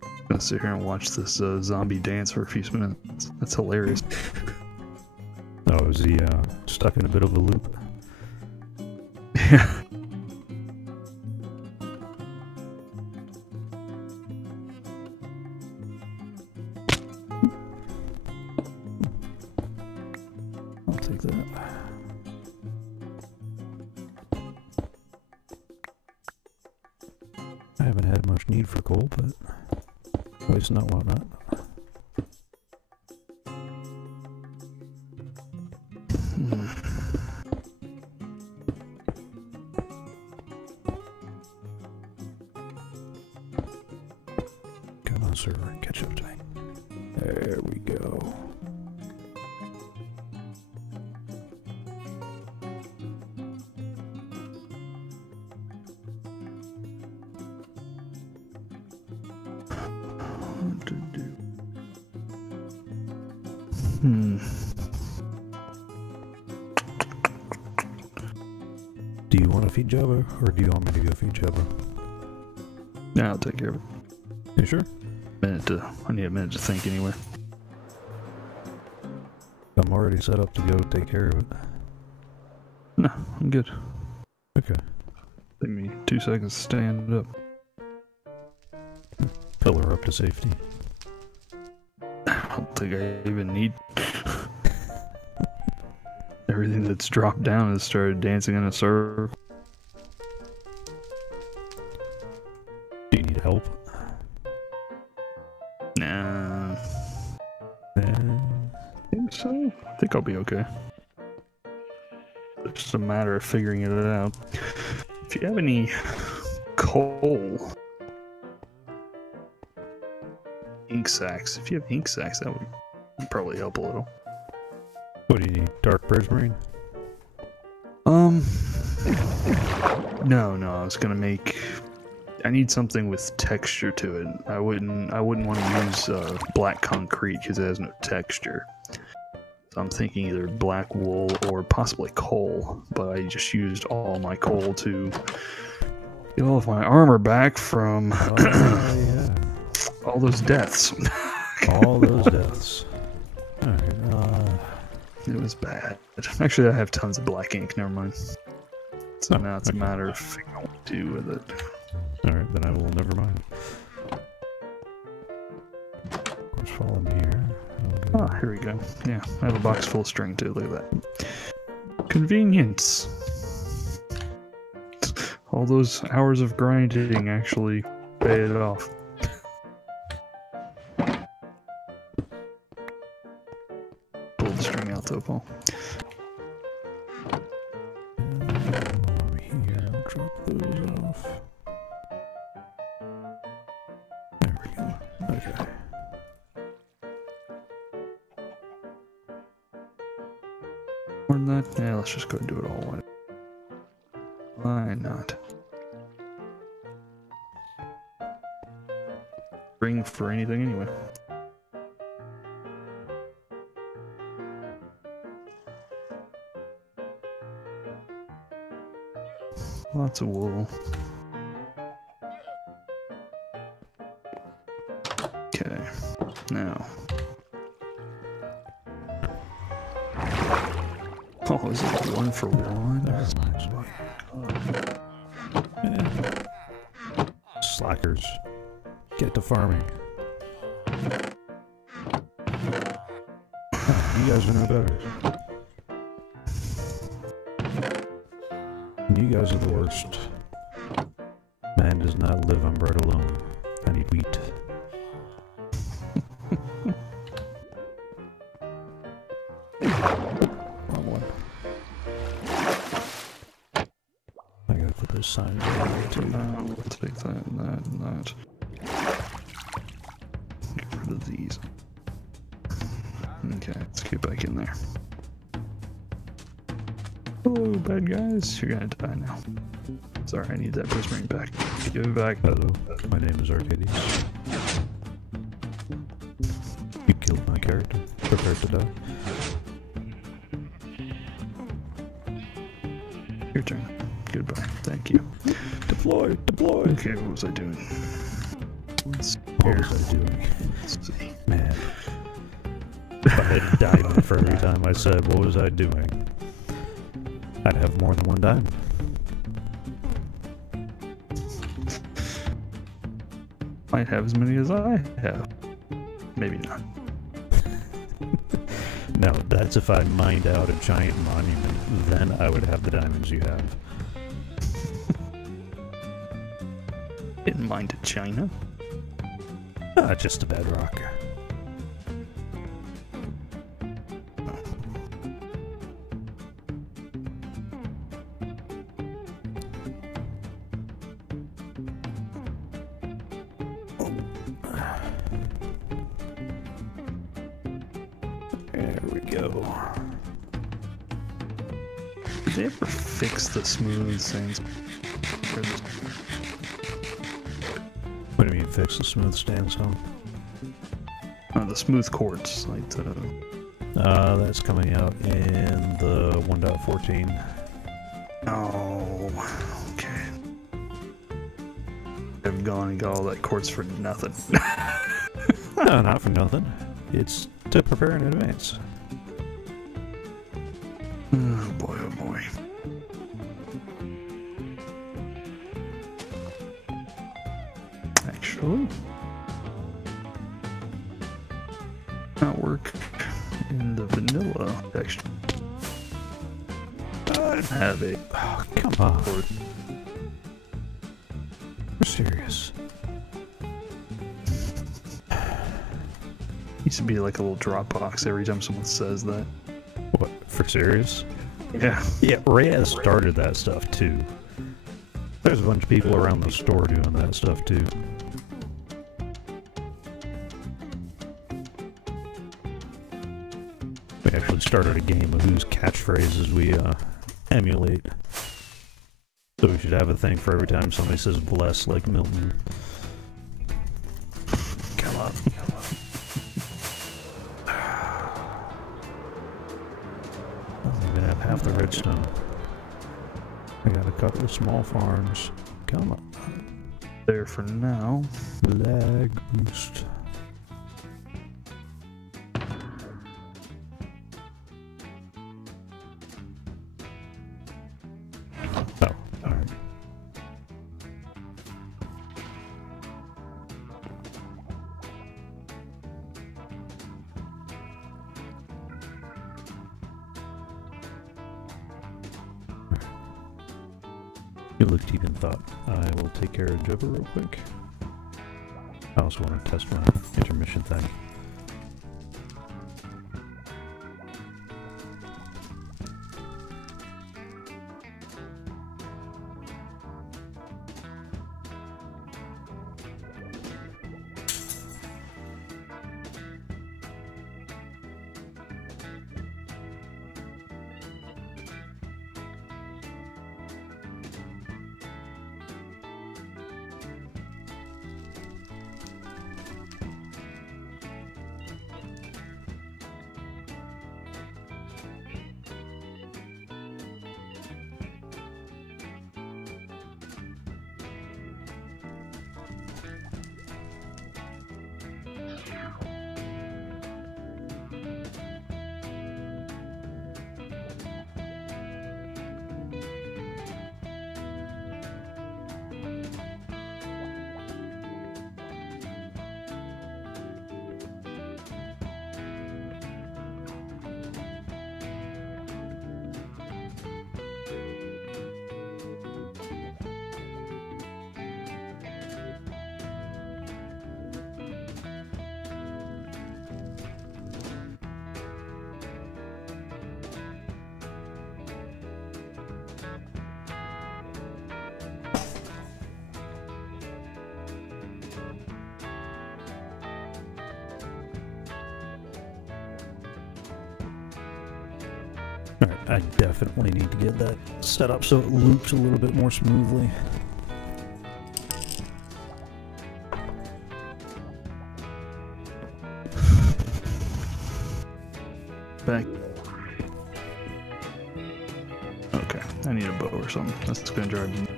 I'm gonna sit here and watch this zombie dance for a few minutes. That's hilarious. Oh, is he stuck in a bit of a loop? Yeah. I'll take that. I haven't had much need for coal, but waste not, want not. Come on, server, catch up to me. There we go. What to do? Do you want to feed Jabba, or do you want me to go feed Jabba? Yeah, I'll take care of it. You sure? I need a minute to think anyway. I'm already set up to go take care of it. No, I'm good. Okay. Take me 2 seconds to stand up. Pillar up to safety. I don't think I even need... Everything that's dropped down has started dancing in a circle. Do you need help? Nah. Eh, I think so. I think I'll be okay. It's just a matter of figuring it out. If you have any coal, ink sacks. If you have ink sacks, that would probably help a little. what do you need? Dark prismarine? No, I was gonna make. I need something with texture to it. I wouldn't want to use black concrete because it has no texture. So I'm thinking either black wool or possibly coal. But I just used all my coal to get all of my armor back from Yeah. all those deaths. All those deaths. Alright, It was bad. Actually, I have tons of black ink. Never mind. So now it's a okay. matter of figuring out what to do with it. Alright, then I will never mind. Of course, follow me here. Ah, here we go. Yeah, I have a box full of string too. Look at that. Convenience. All those hours of grinding actually paid off. Pull the string out though, Paul. Over here, I'll drop those off. There we go. Okay. More than that? Yeah, let's just go and do it all one. Why not? Ring for anything anyway. Lots of wool. Okay, now. Oh, is it 1 for 1? That's nice. Slackers. Get to farming. You guys are no better. You guys are the worst. Man does not live on bread alone. I need wheat. Wrong one. I gotta put those signs on too. We'll take that and that and that. Get rid of these. Okay, let's get back in there. Hello, bad guys. You're gonna die now. Sorry, I need that prismarine back. Give it back. Hello, my name is Arcaidius. You killed my character. Prepare to die. Your turn. Goodbye. Thank you. Deploy! Deploy! Okay, what was I doing? What was I doing? Let's see. Man. If I had a diamond for every time I said, what was I doing? I'd have more than one diamond. Might have as many as I have. Maybe not. Now, that's if I mined out a giant monument. Then I would have the diamonds you have. Didn't mind to China. Just a bedrock. There we go. Did they ever fix the smooth sands? What do you mean fix the smooth sandstone? The smooth quartz, like the... That's coming out in the 1.14. Oh, okay. I've gone and got all that quartz for nothing. No, not for nothing. It's to prepare in advance. Oh boy, oh boy. Actually, not work in the vanilla texture. I have a... Oh, come on. We're serious. Used to be like a little drop box every time someone says that. What, for serious? Yeah. Yeah, Reyes started that stuff too. There's a bunch of people around the store doing that stuff too. We actually started a game of whose catchphrases we emulate. So we should have a thing for every time somebody says bless, like Milton. Come on. I'm gonna have half the redstone. I got a couple of small farms. Come on. There for now. Lag boost. Oh, alright. You look deep in thought. I will take care of Jabba real quick. I also want to test my intermission thing. Alright, I definitely need to get that set up so it loops a little bit more smoothly. Back. Okay, I need a bow or something. That's gonna drive me.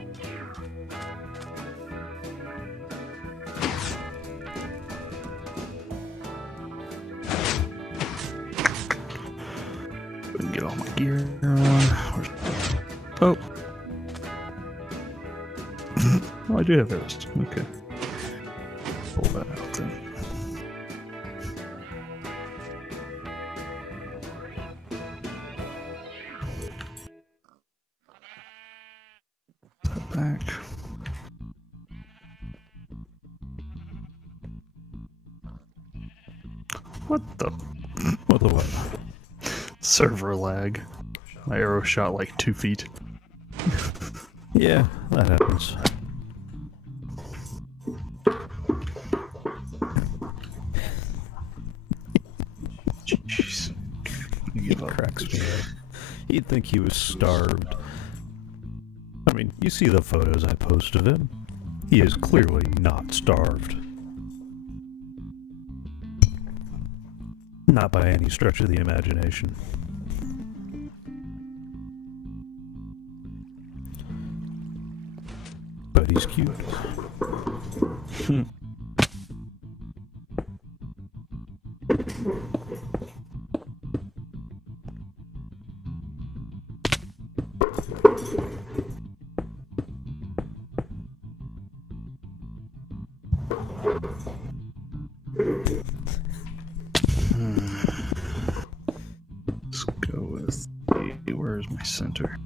Get all my gear on. Oh. Oh, I do have those. Okay. Pull that out then. Back. What the? What the what? Server lag. My arrow shot like 2 feet. Yeah, that happens. Jeez. He cracks me up. He'd think he was starved. I mean, you see the photos I post of him. He is clearly not starved. Not by any stretch of the imagination. But he's cute. Let's go with where's my center?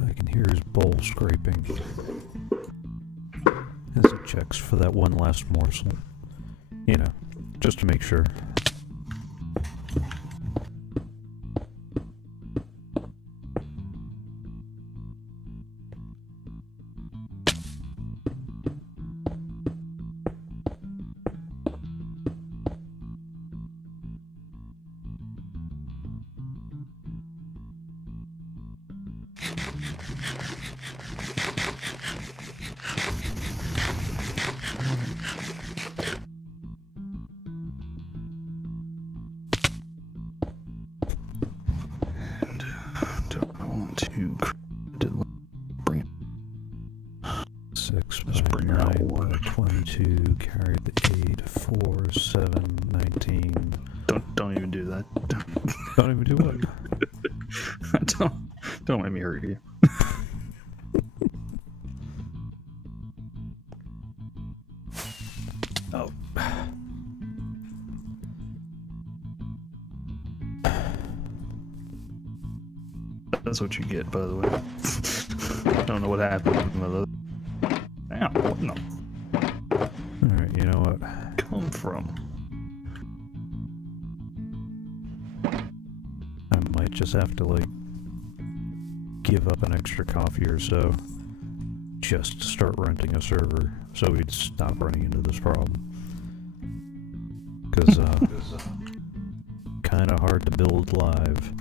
I can hear his bowl scraping as he checks for that one last morsel. You know, just to make sure. To bring it. 6 Just by bring her out 9 by one. 22, carried the 8, 4, 7, 19. Don't even do that. Don't even do what? Don't let me hurt you. Oh. That's what you get, by the way. I don't know what happened with my other. Ow, no. Alright, you know what? Come from? I might just have to, like, give up an extra coffee or so just to start renting a server so we'd stop running into this problem. Because, kind of hard to build live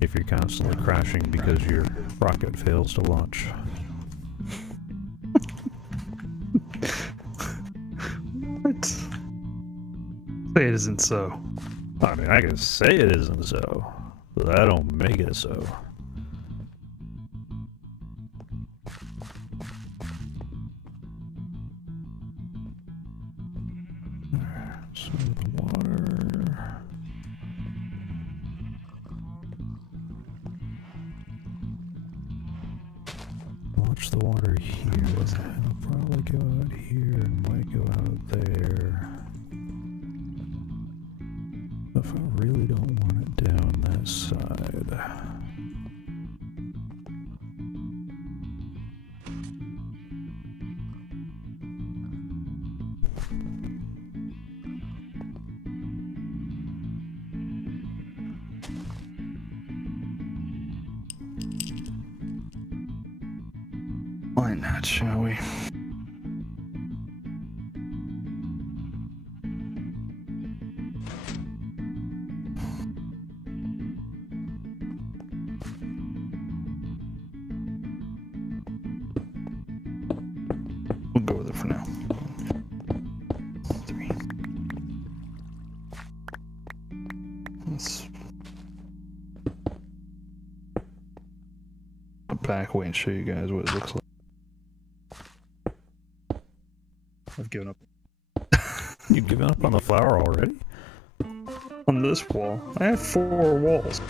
if you're constantly crashing because your rocket fails to launch. What? Say it isn't so. I mean, I can say it isn't so, but I don't make it so. So the water... Watch the water here. It'll probably go out here and might go out there. If I really don't want it down that side. Why not, shall we? We'll go with it for now. 3. Let's back away and show you guys what it looks like. I've given up. You've given up on the flower already? On this wall, I have 4 walls.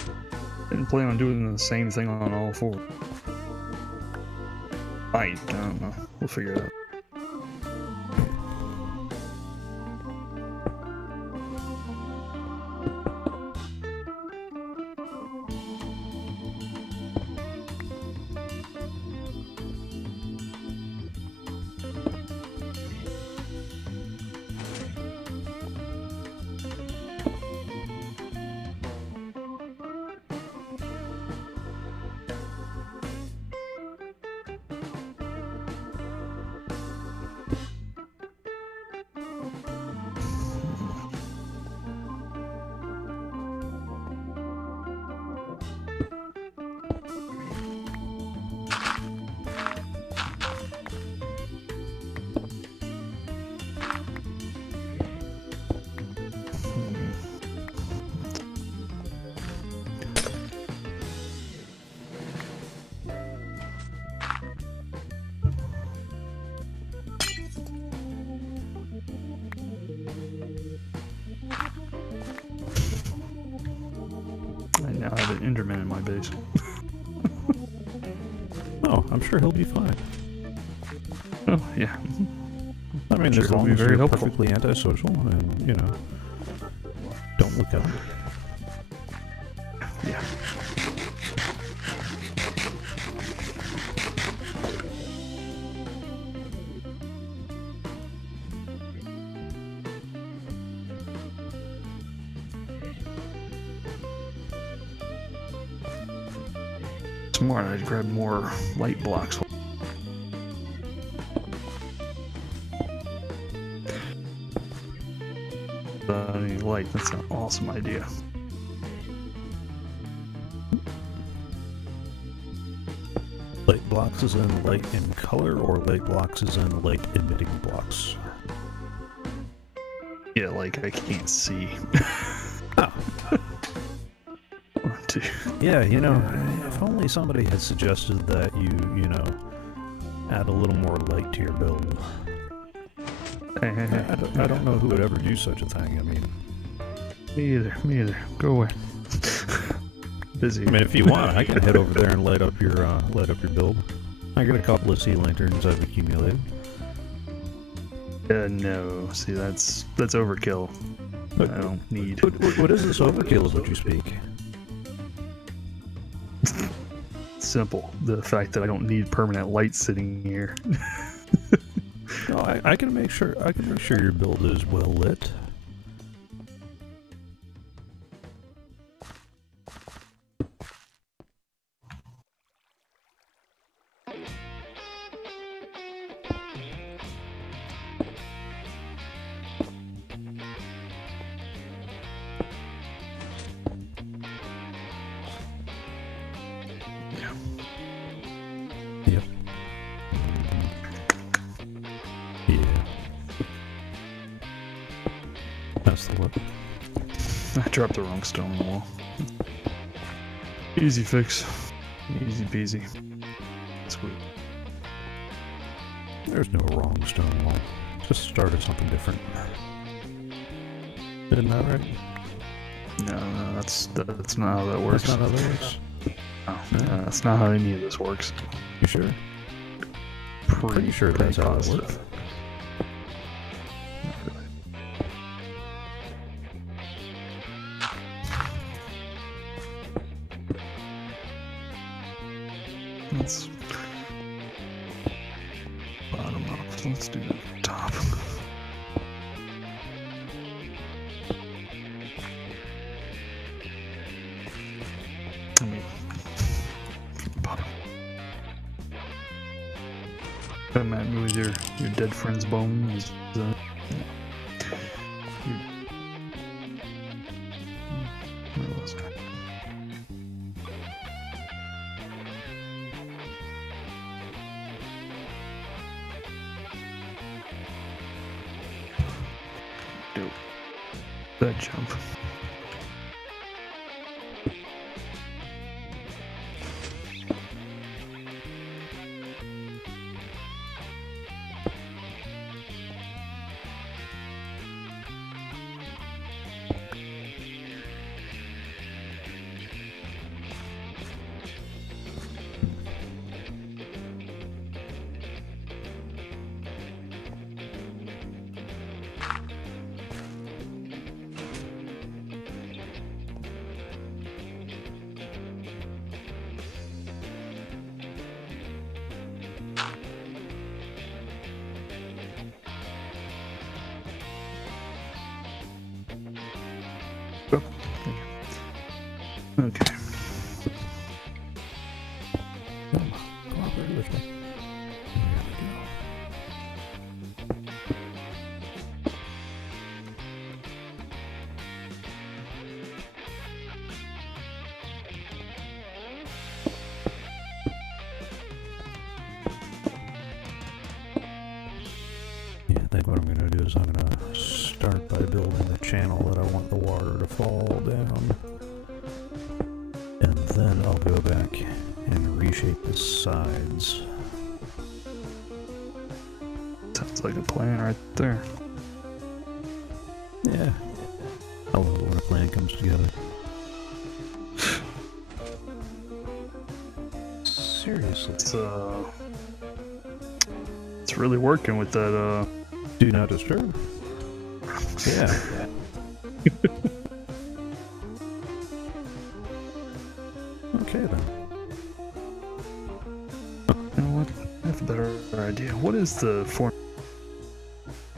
Didn't plan on doing the same thing on all 4. I don't know. We'll figure it out. I now have an Enderman in my base. Oh, I'm sure he'll be fine. Oh, yeah. I mean, Sure, as he'll long be as very you're helpful. perfectly antisocial and, you know, don't look up. Yeah. Smart, I'd grab more light blocks. Any light, that's an awesome idea. Light blocks is in light in color, or light blocks is in light emitting blocks? Yeah, like I can't see. Oh. 1, 2. Yeah, you know, if only somebody had suggested that you know, add a little more light to your build. I don't know who would ever do such a thing. I mean, Me either. Go away. Busy. I mean, if you want, I can head over there and light up your build. I got a couple of sea lanterns I've accumulated. No. See, that's overkill. I don't need. What is this overkill of which you speak? Simple. The fact that I don't need permanent light sitting here. No, I can make sure your build is well lit. Yep. Yeah. That's the look. I dropped the wrong stone on the wall. Easy fix. Easy peasy. Sweet. There's no wrong stone wall. Just started something different. Isn't that right? No, that's not how that works. That's not how that works. No, that's not how any of this works. You sure? Pretty sure that's how it works. Not really. Let's bottom up. So let's do the top. I mean, bottom. Come at me with your dead friend's bones. Where was I? That jump. Okay. Cooperate with me. There we go. Yeah, I think what I'm going to do is I'm going to start by building the channel that I want the water to fall down. And then I'll go back and reshape the sides. Sounds like a plan right there. Yeah. I love it when a plan comes together. Seriously. It's really working with that, Do not disturb. Yeah. Okay then. You know what? I have a better idea. What is the form?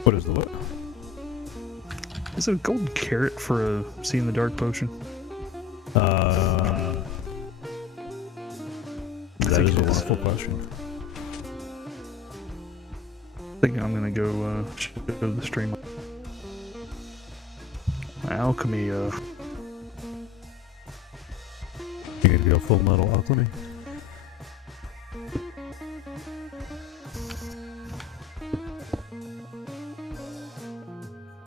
What is the what? Is it a golden carrot for a see in the dark potion? That is a wonderful question. I think I'm gonna go show the stream. Alchemy, You're gonna go full metal alchemy?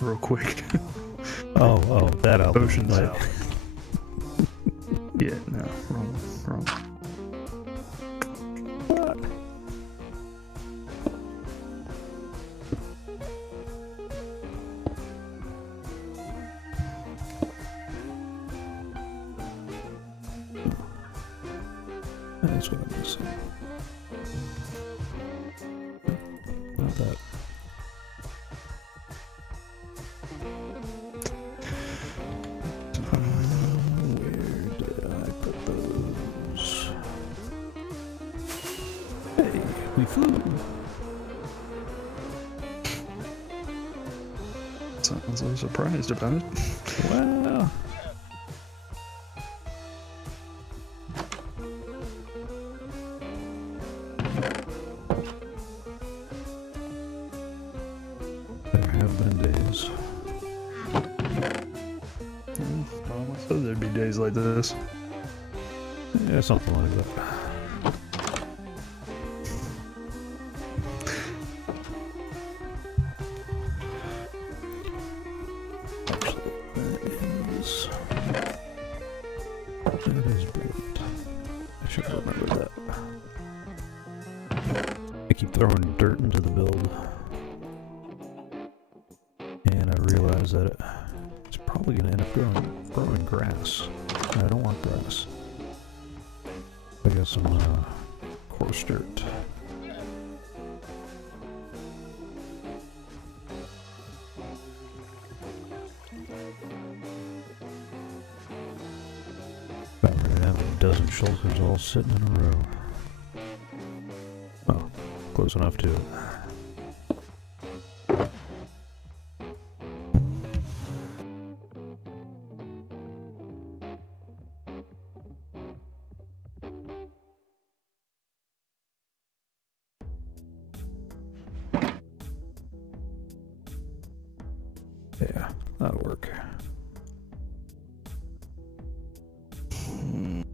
real quick. Oh, that alchemy. Potions Like, out. Yeah, no, wrong. what? That's what I'm missing. Not that. Where did I put those? Hey, we flew. Sounds so surprised about it. Wow. There have been days. So there'd be days like this. Yeah, something like that. Actually, that is brilliant. I should remember that. I keep throwing dirt into the build, and I realize that it's probably going to end up growing grass. And I don't want grass. I got some coarse dirt. About ready to have a dozen shulkers all sitting in a row. Well, close enough to it. Yeah, that'll work.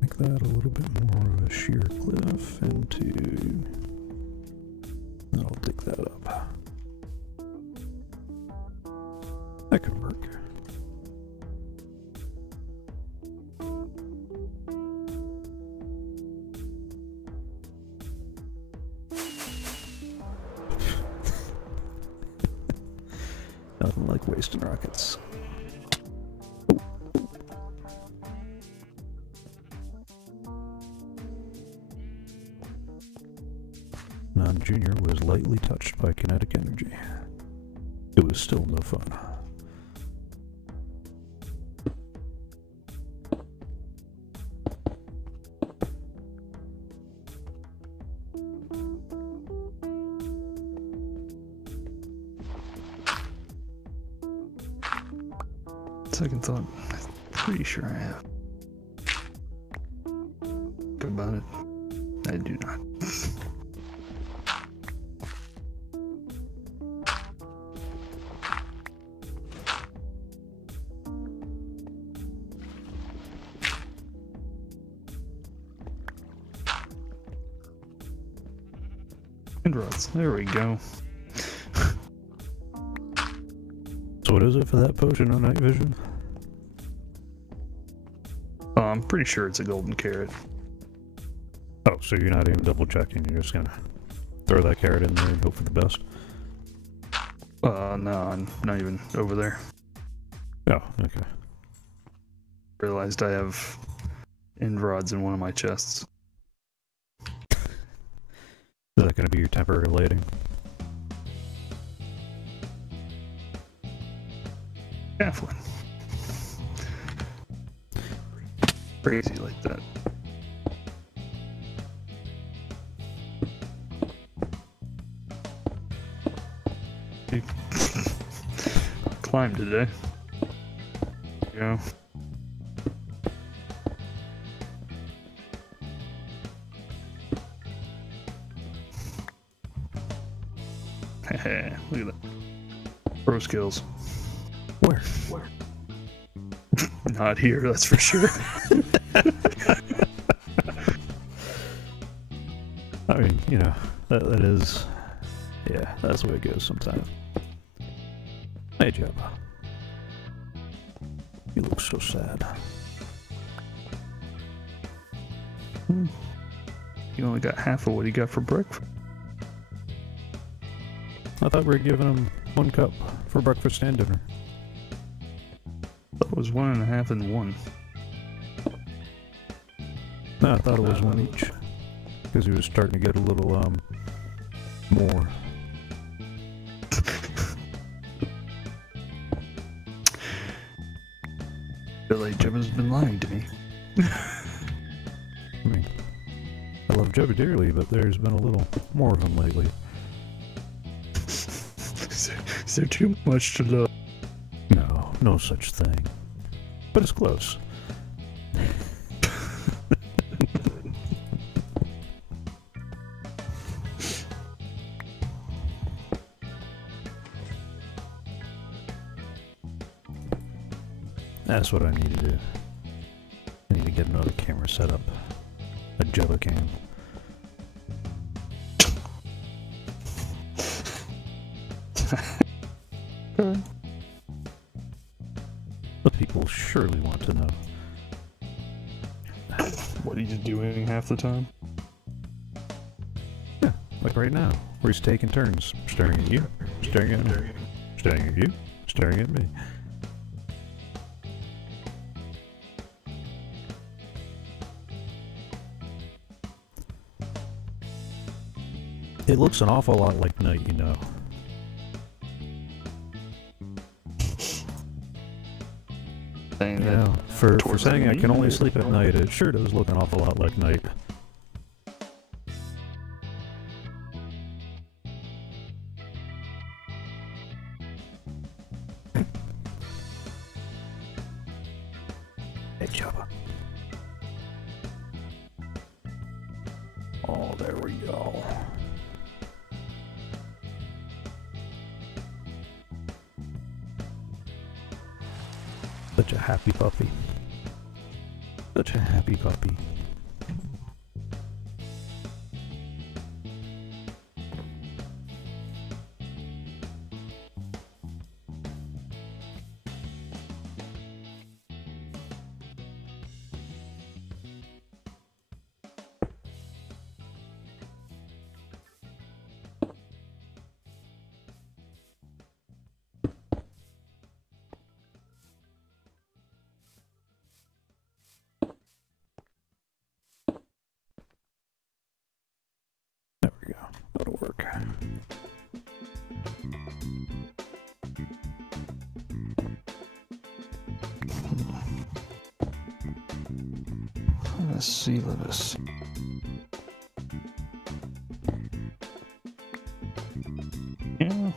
Make that a little bit more of a sheer cliff into... Then I'll dig that up. That could work. Nothing like wasting rockets. Non-junior was lightly touched by kinetic energy. It was still no fun. Second thought, pretty sure I have. Think about it. I do not. And rods. There we go. So what is it for that potion on night vision? I'm pretty sure it's a golden carrot. Oh, so you're not even double checking, you're just gonna throw that carrot in there and hope for the best? No, I'm not even over there. Oh, okay. Realized I have end rods in one of my chests. Is that gonna be your temporary lighting? Halfling. Crazy like that. Climb today. There you go. Look at that. Pro skills. Where? Not here, that's for sure. I mean, you know, that is... Yeah, that's the way it goes sometimes. Hey, Jabba. You look so sad. You only got half of what he got for breakfast. I thought we were giving him 1 cup for breakfast and dinner. That was 1.5 and 1. No, I thought it was 1 each. Because he was starting to get a little, more. Feel like Jabba's been lying to me. I mean, I love Jabba dearly, but there's been a little more of him lately. Is there too much to love? No, no such thing. But it's close. That's what I need to do. I need to get another camera set up. A Jabba cam. But people surely want to know. What he's doing half the time? Yeah, like right now, where he's taking turns. Staring at you, staring at me, staring at you, staring at me. It looks an awful lot like night, you know. Saying You that know, for towards saying I me? can only sleep at night, it sure does look an awful lot like night. Hey, Jabba. Oh, there we go. Such a happy puppy. Such a happy puppy. Let's see, let us see. Yeah.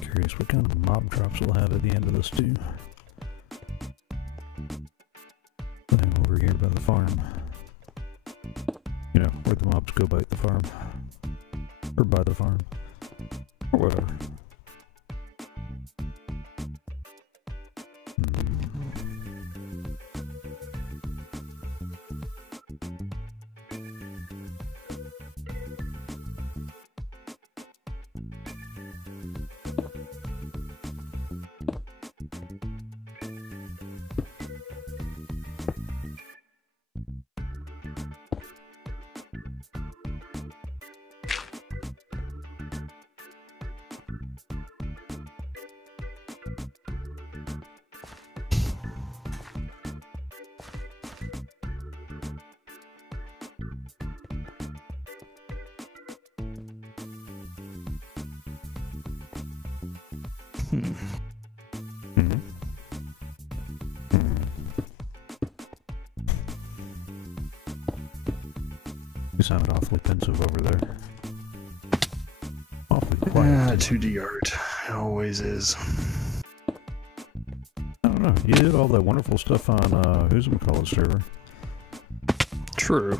Curious what kind of mob drops we'll have at the end of this too. I'm over here by the farm. You know, where the mobs go bite the farm. Or by the farm. Or whatever. You sound awfully pensive over there. Awfully quiet. 2D art. It always is. I don't know. You did all that wonderful stuff on who's McCullough's server. True.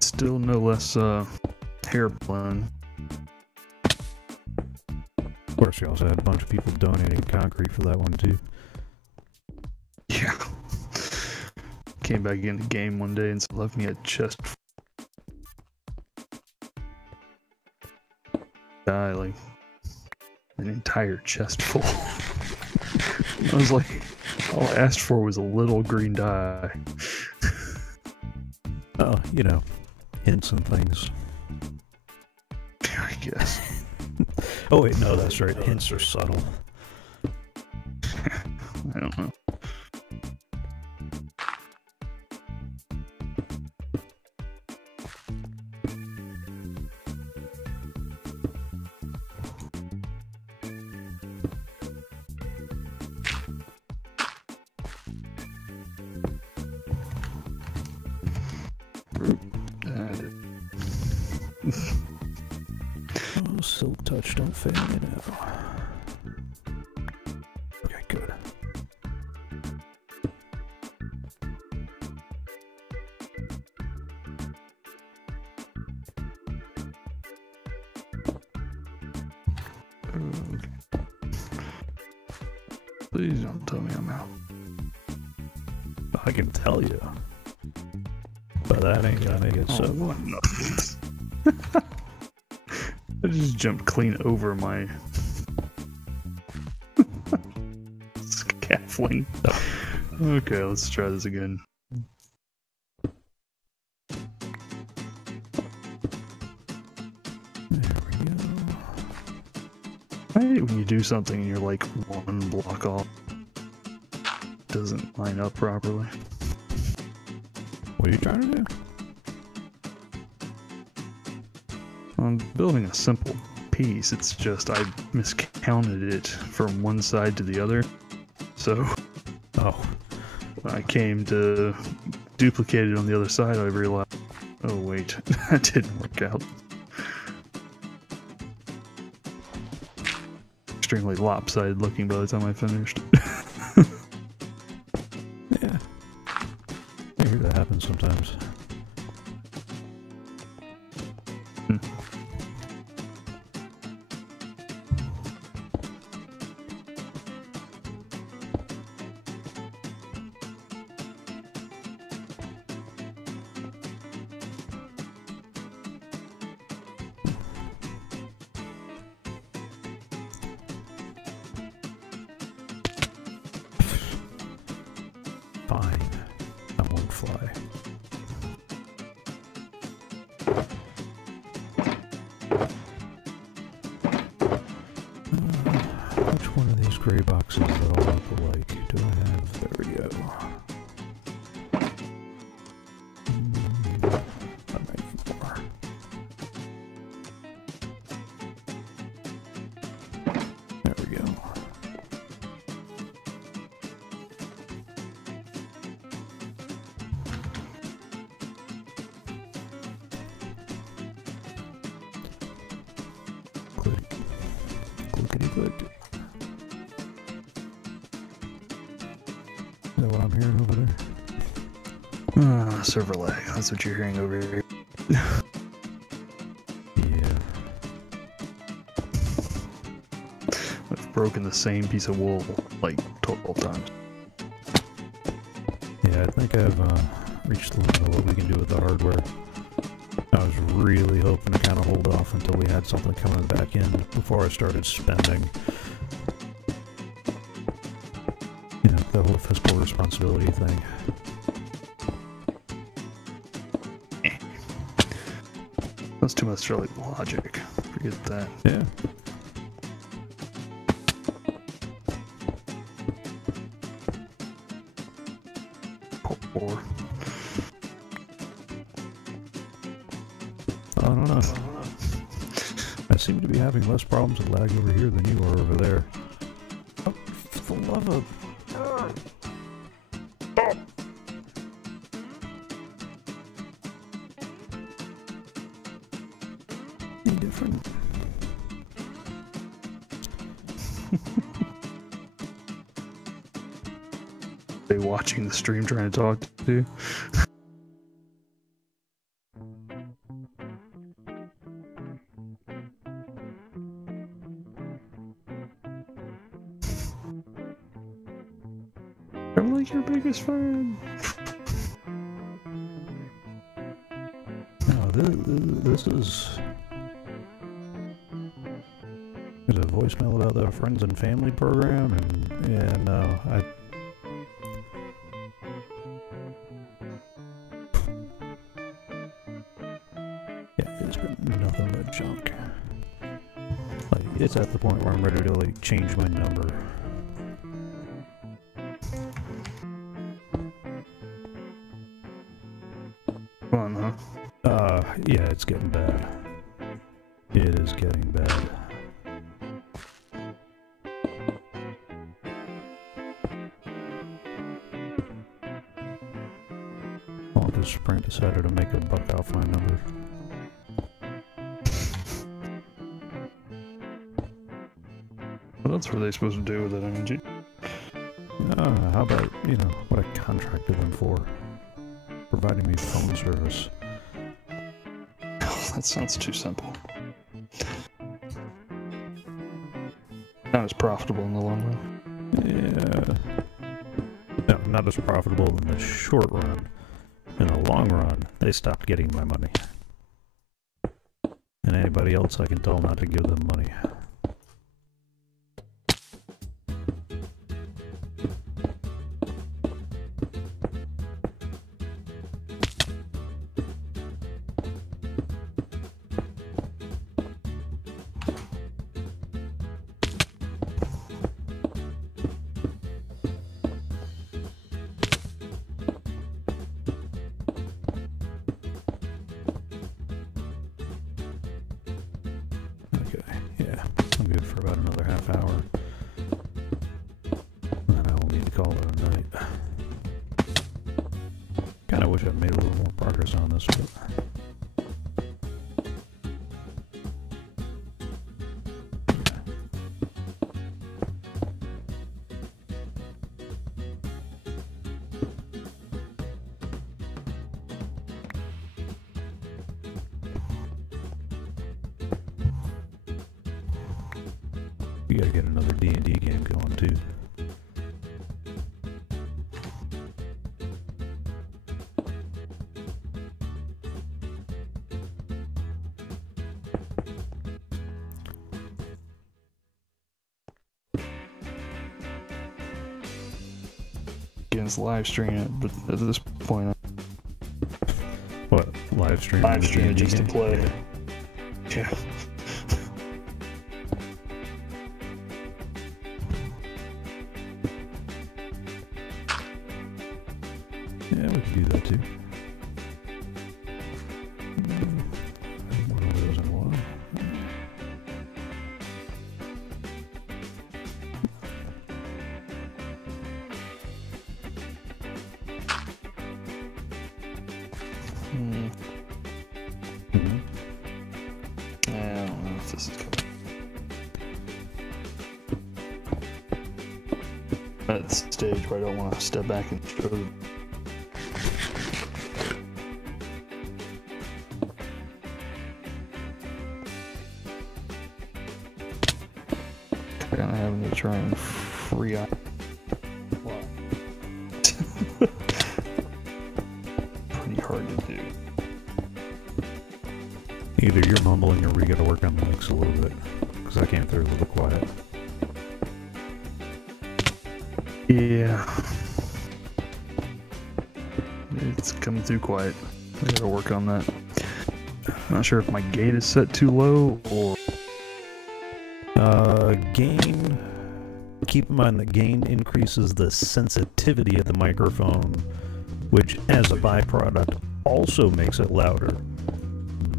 Still no less hair blown. Of course, you also had a bunch of people donating concrete for that one too. Yeah. Came back in the game one day and left me a chest. Like an entire chest full. I was like, all I asked for was a little green dye. Oh, you know, hints and things. I guess. Oh wait, no, that's right. Hints are subtle. I don't know. Oh, silk touch, don't fail me now. Okay, good. Okay. Please don't tell me I'm out. I can tell you. But that ain't gonna make it so. What? No. I just jumped clean over my scaffolding. Okay, let's try this again. There we go. I hate when you do something and you're like one block off. Doesn't line up properly. What are you trying to do? I'm building a simple piece, it's just I miscounted it from one side to the other. So when I came to duplicate it on the other side, I realized, oh wait, that didn't work out. Extremely lopsided looking by the time I finished. Yeah. I hear that happens sometimes. these gray boxes that all look alike? Do I have? There we go. I might need more. There we go. Clickety click. Is that what I'm hearing over there? Server lag. That's what you're hearing over here. Yeah. I've broken the same piece of wool like 12 times. Yeah, I think I've reached the limit of what we can do with the hardware. I was really hoping to kind of hold off until we had something coming back in before I started spending. You know, the whole fiscal responsibility thing. That's too much like logic. Forget that. Yeah. Poor. I don't know. I seem to be having less problems with lag over here than you are over there. Oh, for the love of... Any different? They watching the stream trying to talk to you. I'm like your biggest fan. No, this is... There's a voicemail about the Friends and Family program, and yeah, no, yeah, it's been nothing but junk. Like, it's at the point where I'm ready to, like, change my number. Fun, huh? Yeah, it's getting bad. It is getting bad. Sprint decided to make a buck off my number. Well, that's what they're supposed to do with it, I mean, How about, you know, what I contracted them for? Providing me phone service. That sounds too simple. Not as profitable in the long run. Yeah. No, not as profitable in the short run. In the long run, they stopped getting my money. And anybody else I can tell not to give them money. For about another half hour. Then I will need to call it a night. Kinda wish I'd made a little more progress on this, but... We gotta get another D&D game going too. Against live stream it, but at this point, what, live stream? Live stream just to play. Yeah. Yeah, we could do that too. One of those in one. I don't know if this is coming. At the stage where I don't want to step back and show them. Kind of having to try and free up. Pretty hard to do. Either you're mumbling or we gotta work on the mix a little bit, because I came through a little quiet. Yeah. It's coming through quiet. I gotta work on that. Not sure if my gate is set too low or... Gain. Keep in mind that gain increases the sensitivity of the microphone, which as a byproduct also makes it louder,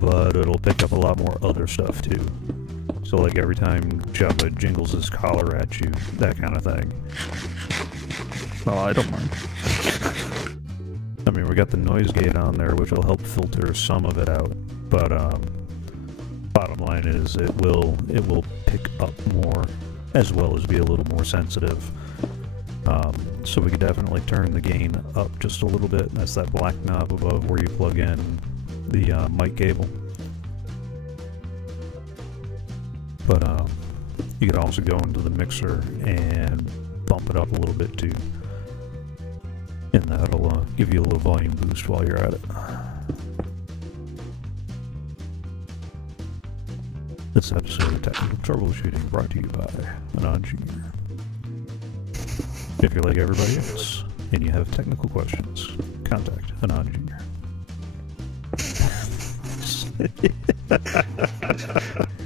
but it'll pick up a lot more other stuff too. So like every time Jabba jingles his collar at you, that kind of thing. Oh, I don't mind. I mean, we got the noise gate on there, which will help filter some of it out, but bottom line is it will pick up more, as well as be a little more sensitive. So we could definitely turn the gain up just a little bit. That's that black knob above where you plug in the mic cable. But you could also go into the mixer and bump it up a little bit too, and that'll give you a little volume boost while you're at it. This episode of Technical Troubleshooting brought to you by Anon Jr. If you're like everybody else and you have technical questions, contact Anon Jr.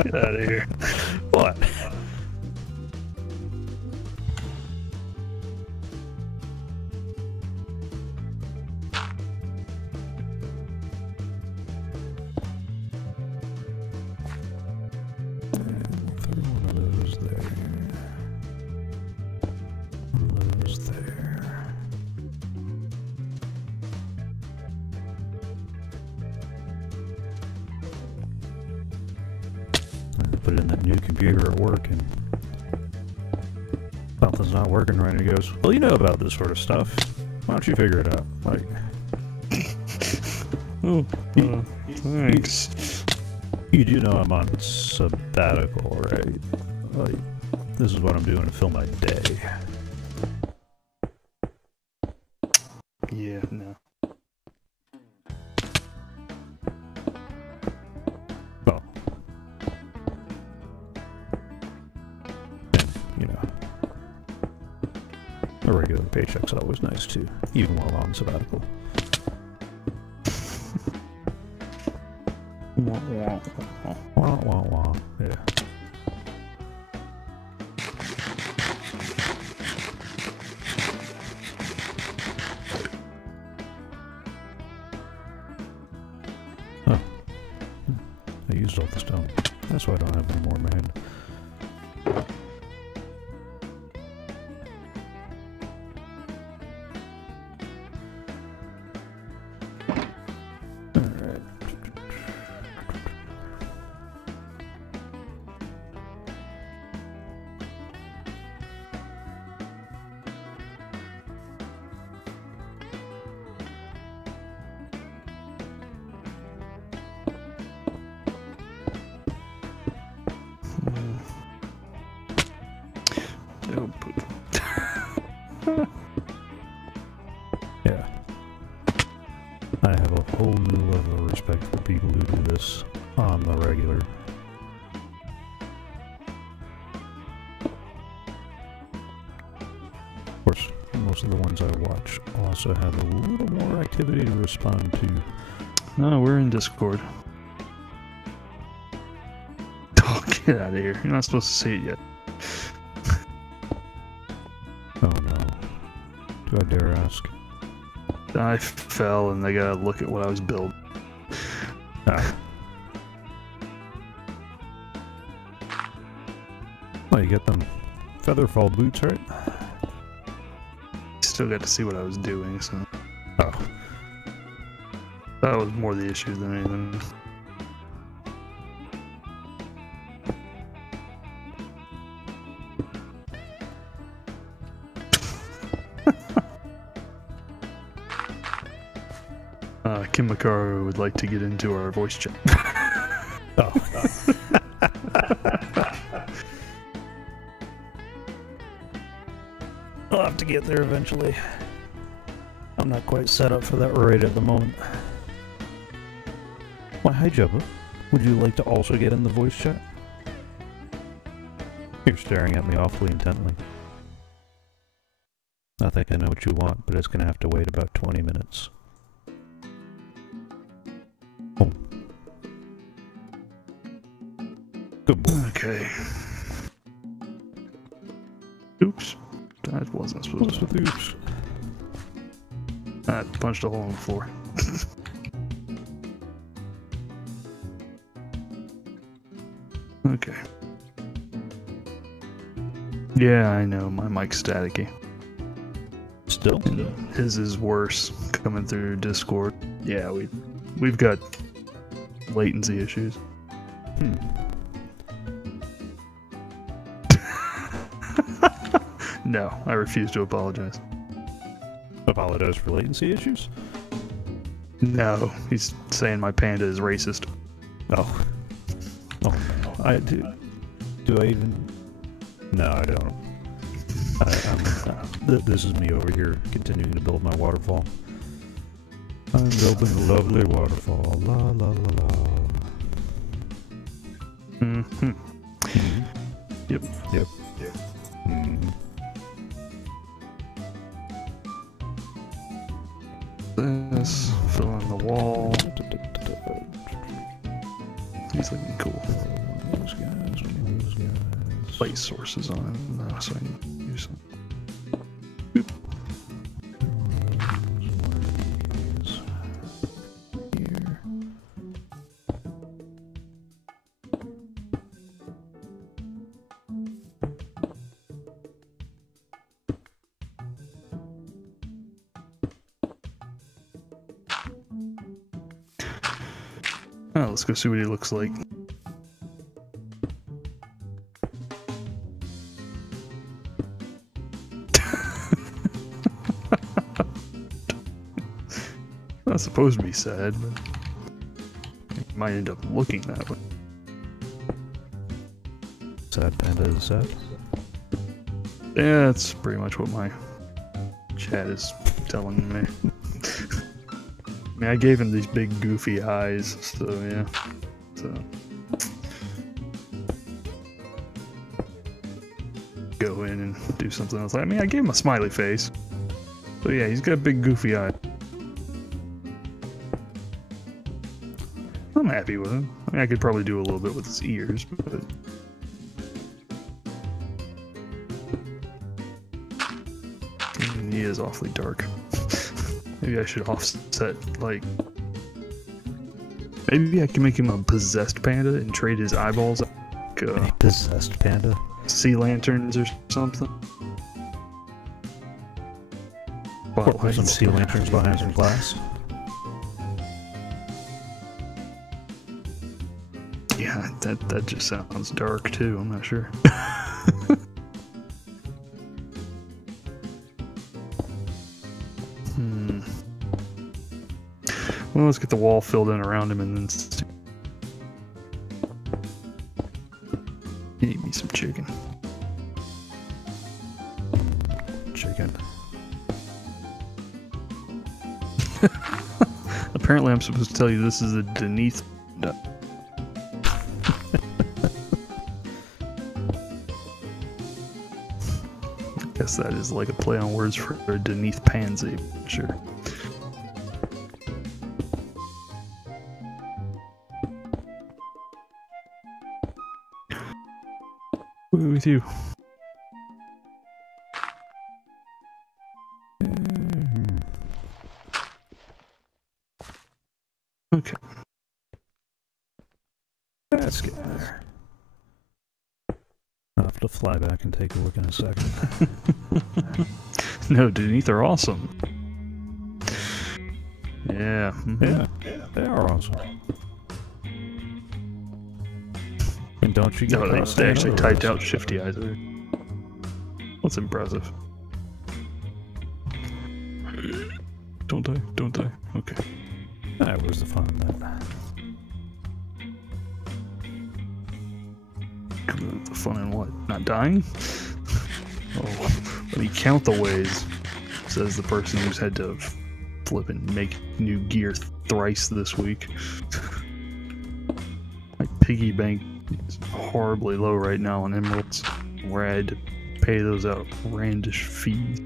Get out of here. What? Put it in that new computer at work and something's not working right, and he goes, well, you know about this sort of stuff. Why don't you figure it out? Like, Oh, thanks. you do know I'm on sabbatical, right? Like, this is what I'm doing to fill my day. Yeah, no. Well, and, you know, a regular paycheck's always nice too, even while on sabbatical. Wah, wah, wah. Yeah. Huh. I used all the stone. That's why I don't have any more in my hand. Alright. Yeah. I have a whole new level of respect for people who do this on the regular. Of course, most of the ones I watch also have a little more activity to respond to. No, we're in Discord. Oh, get out of here. You're not supposed to see it yet. Oh no. Do I dare ask? I fell and they gotta look at what I was building. Ah. Well, you got them featherfall boots, right? Still got to see what I was doing, so Oh. that was more the issue than anything. Kim Makaro would like to get into our voice chat. Oh. I'll have to get there eventually. I'm not quite set up for that right at the moment. Why, hi Jabba. Would you like to also get in the voice chat? You're staring at me awfully intently. I think I know what you want, but it's gonna have to wait about 20 minutes. Oh. Good boy. Okay. Oops. That wasn't supposed What's to. with oops? I punched a hole in the floor. Okay. Yeah, I know, my mic's staticky. Still? And his is worse coming through Discord. Yeah, we've got latency issues. No, I refuse to apologize. Apologize for latency issues? No, he's saying my panda is racist. Oh. Oh no. Do I even... No, I don't. This is me over here continuing to build my waterfall. I'm building a lovely waterfall. La la la la. Mm-hmm. Yep. Yep. Mm. This, fill in the wall. He's looking cool. Those guys. Light sources on him, so I can use some. Here. Oh, let's go see what he looks like. Not supposed to be sad, but it might end up looking that way. Sad panda is sad. Yeah, that's pretty much what my chat is telling me. I mean, I gave him these big goofy eyes, so yeah. So go in and do something else. I mean, I gave him a smiley face. So yeah, he's got big goofy eyes. I'm happy with him. I mean, I could probably do a little bit with his ears, but he is awfully dark. Maybe I should offset, like... Maybe I can make him a possessed panda and trade his eyeballs like, Possessed panda? sea lanterns or something. Or some sea lanterns behind some glass? Yeah, that just sounds dark too, I'm not sure. Well, let's get the wall filled in around him and then eat me some chicken. Chicken. Apparently I'm supposed to tell you this is a Denise. I guess that is like a play on words for a Denise pansy, sure. With you. to fly back and take a look in a second. No, dude, they're awesome. Yeah. Yeah, they are awesome. And don't you get No, across they any actually other typed roads? out shifty eyes there. What's impressive? Don't die, don't die. Okay. Where's the fun in that? The fun in what? Not dying? Oh, let me count the ways, says the person who's had to flip and make new gear thrice this week. My piggy bank is horribly low right now on emeralds, where I had to pay those outlandish fees.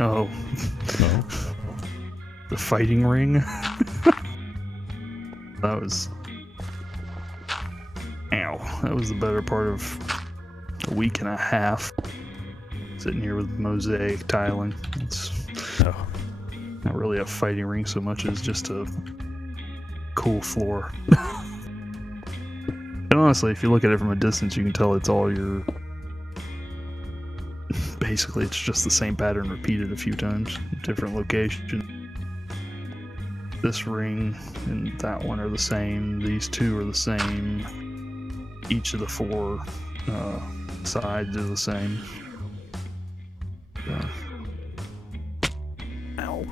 Oh. No. The fighting ring? That was... Ow. That was the better part of a week and a half. Sitting here with mosaic tiling. It's not really a fighting ring so much as just a cool floor. And honestly, if you look at it from a distance, you can tell it's all your... Basically, it's just the same pattern repeated a few times, different location. This ring and that one are the same. These two are the same. Each of the four sides are the same. Ow.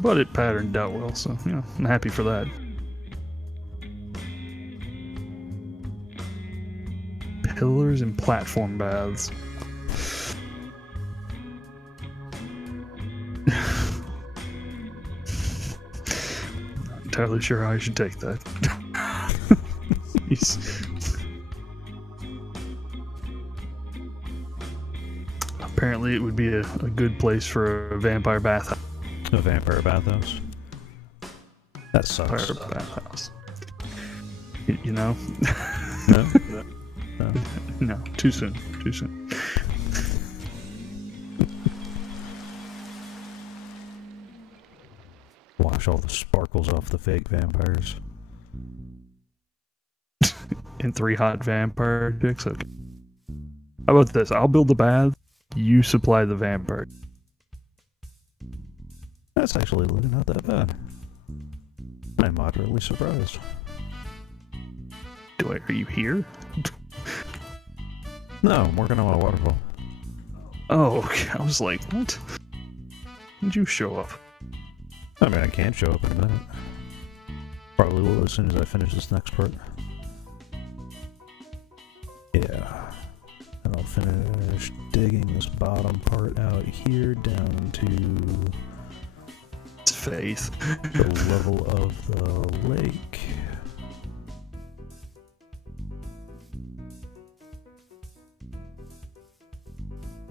But it patterned out well, so yeah, I'm happy for that. Pillars and platform baths. Not entirely sure how I should take that. Apparently it would be a good place for a vampire bathhouse. A vampire bathhouse? That sucks. Vampire bathhouse. You know? No? No, too soon. Too soon. Wash all the sparkles off the fake vampires. And 3 hot vampire chicks. Okay. How about this? I'll build the bath. You supply the vampire. That's actually not that bad. I'm moderately surprised. Are you here? No, I'm working on my waterfall. Oh, okay. I was like, what? When did you show up? I mean, I can't show up in a minute. Probably will as soon as I finish this next part. Yeah. And I'll finish digging this bottom part out here down to It's faith. the level of the lake.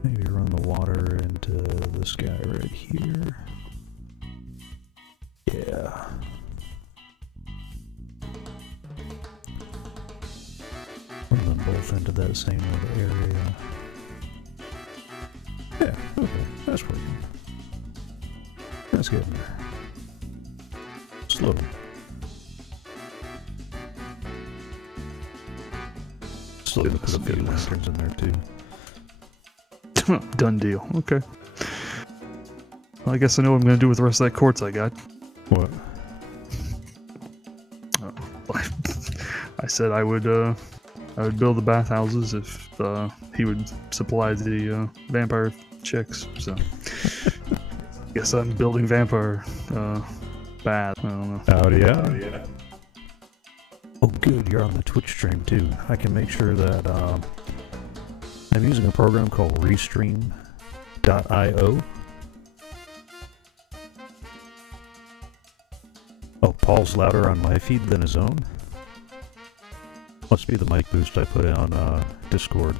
Maybe run the water into this guy right here. Yeah. Run them both into that same little area. Yeah, okay, that's working. That's getting there. Slow. Slow because of good lanterns in there too. Done deal. Okay. Well, I guess I know what I'm going to do with the rest of that quartz I got. What? I said I would build the bathhouses if he would supply the vampire chicks. So, guess I'm building vampire bath. I don't know. Howdy, yeah. Oh, good. You're on the Twitch stream too. I can make sure that I'm using a program called Restream.io. Oh, Paul's louder on my feed than his own? Must be the mic boost I put on Discord.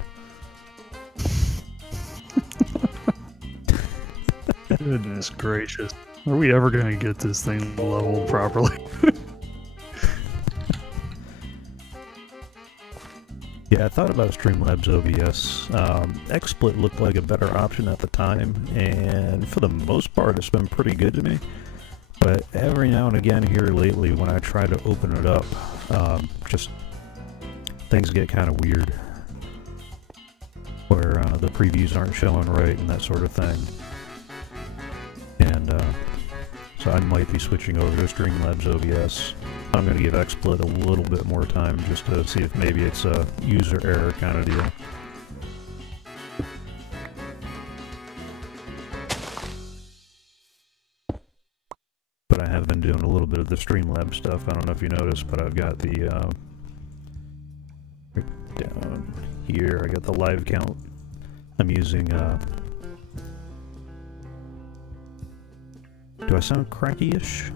Goodness gracious. Are we ever going to get this thing leveled properly? Yeah, I thought about Streamlabs OBS. XSplit looked like a better option at the time, and for the most part, it's been pretty good to me. But every now and again here lately, when I try to open it up, just things get kind of weird, where the previews aren't showing right and that sort of thing. And so I might be switching over to Streamlabs OBS. I'm going to give XSplit a little bit more time just to see if maybe it's a user error kind of deal. But I have been doing a little bit of the Streamlabs stuff. I don't know if you noticed, but I've got the right down here, I got the live count. I'm using do I sound cracky-ish?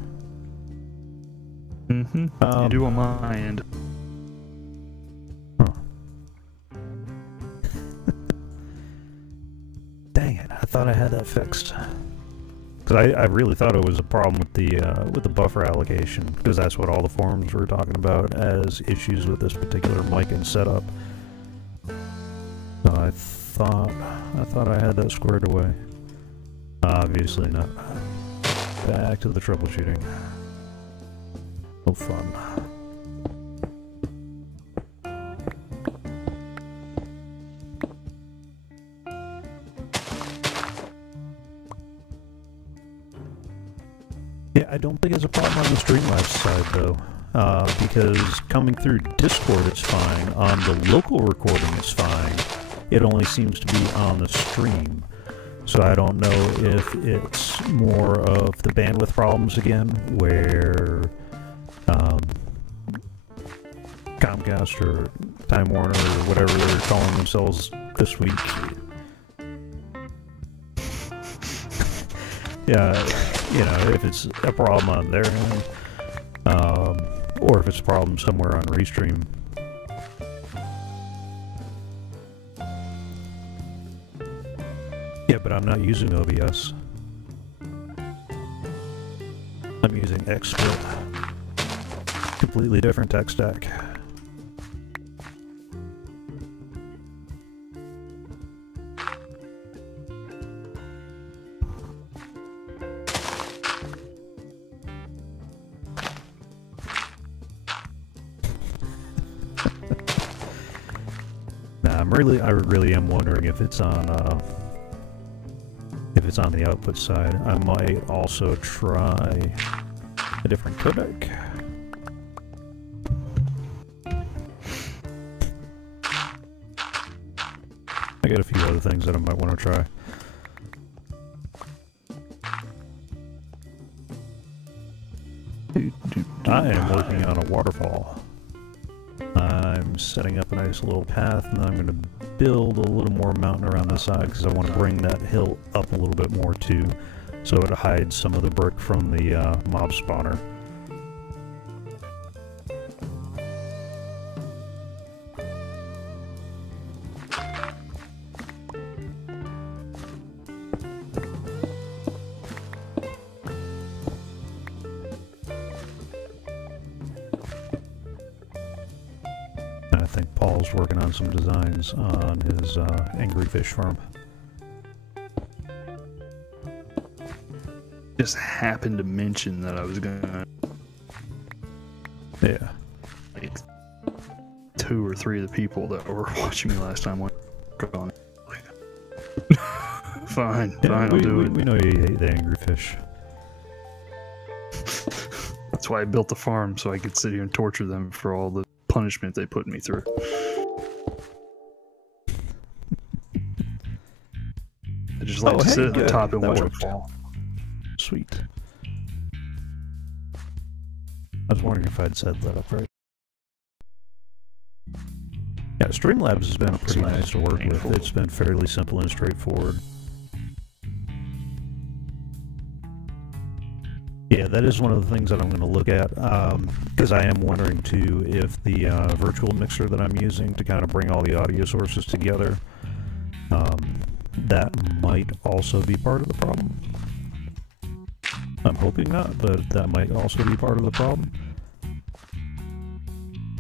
Mm-hmm. You do on my end. Huh. Dang it, I thought I had that fixed. Because I really thought it was a problem with the buffer allocation, because that's what all the forums were talking about as issues with this particular mic and setup. So I thought I had that squared away. Obviously not. Back to the troubleshooting. No fun. Yeah, I don't think it's a problem on the Streamlabs side though, because coming through Discord it's fine, on the local recording it's fine, it only seems to be on the stream. So I don't know if it's more of the bandwidth problems again, where Comcast or Time Warner or whatever they're calling themselves this week. Yeah, you know, if it's a problem on their end, or if it's a problem somewhere on Restream. Yeah, but I'm not using OBS. I'm using XSplit. Completely different tech stack. Nah, I really am wondering if it's on the output side. I might also try a different codec. I got a few other things that I might want to try. I am working on a waterfall. I'm setting up a nice little path, and then I'm going to build a little more mountain around the side because I want to bring that hill up a little bit more too, so it hides some of the brick from the mob spawner. I think Paul's working on some designs on his angry fish farm. Just happened to mention that I was gonna. Yeah. Like 2 or 3 of the people that were watching me last time went on it. Fine, Yeah, I'll do it. We know you hate the angry fish. That's why I built the farm, so I could sit here and torture them for all the punishment they put me through. I just like to sit at the top and watch them fall. Sweet. I was wondering if I'd set that up right. Yeah, Streamlabs has been pretty nice to work with. It's been fairly simple and straightforward. Yeah, that is one of the things that I'm going to look at, because I am wondering too if the virtual mixer that I'm using to kind of bring all the audio sources together, that might also be part of the problem. I'm hoping not, but that might also be part of the problem.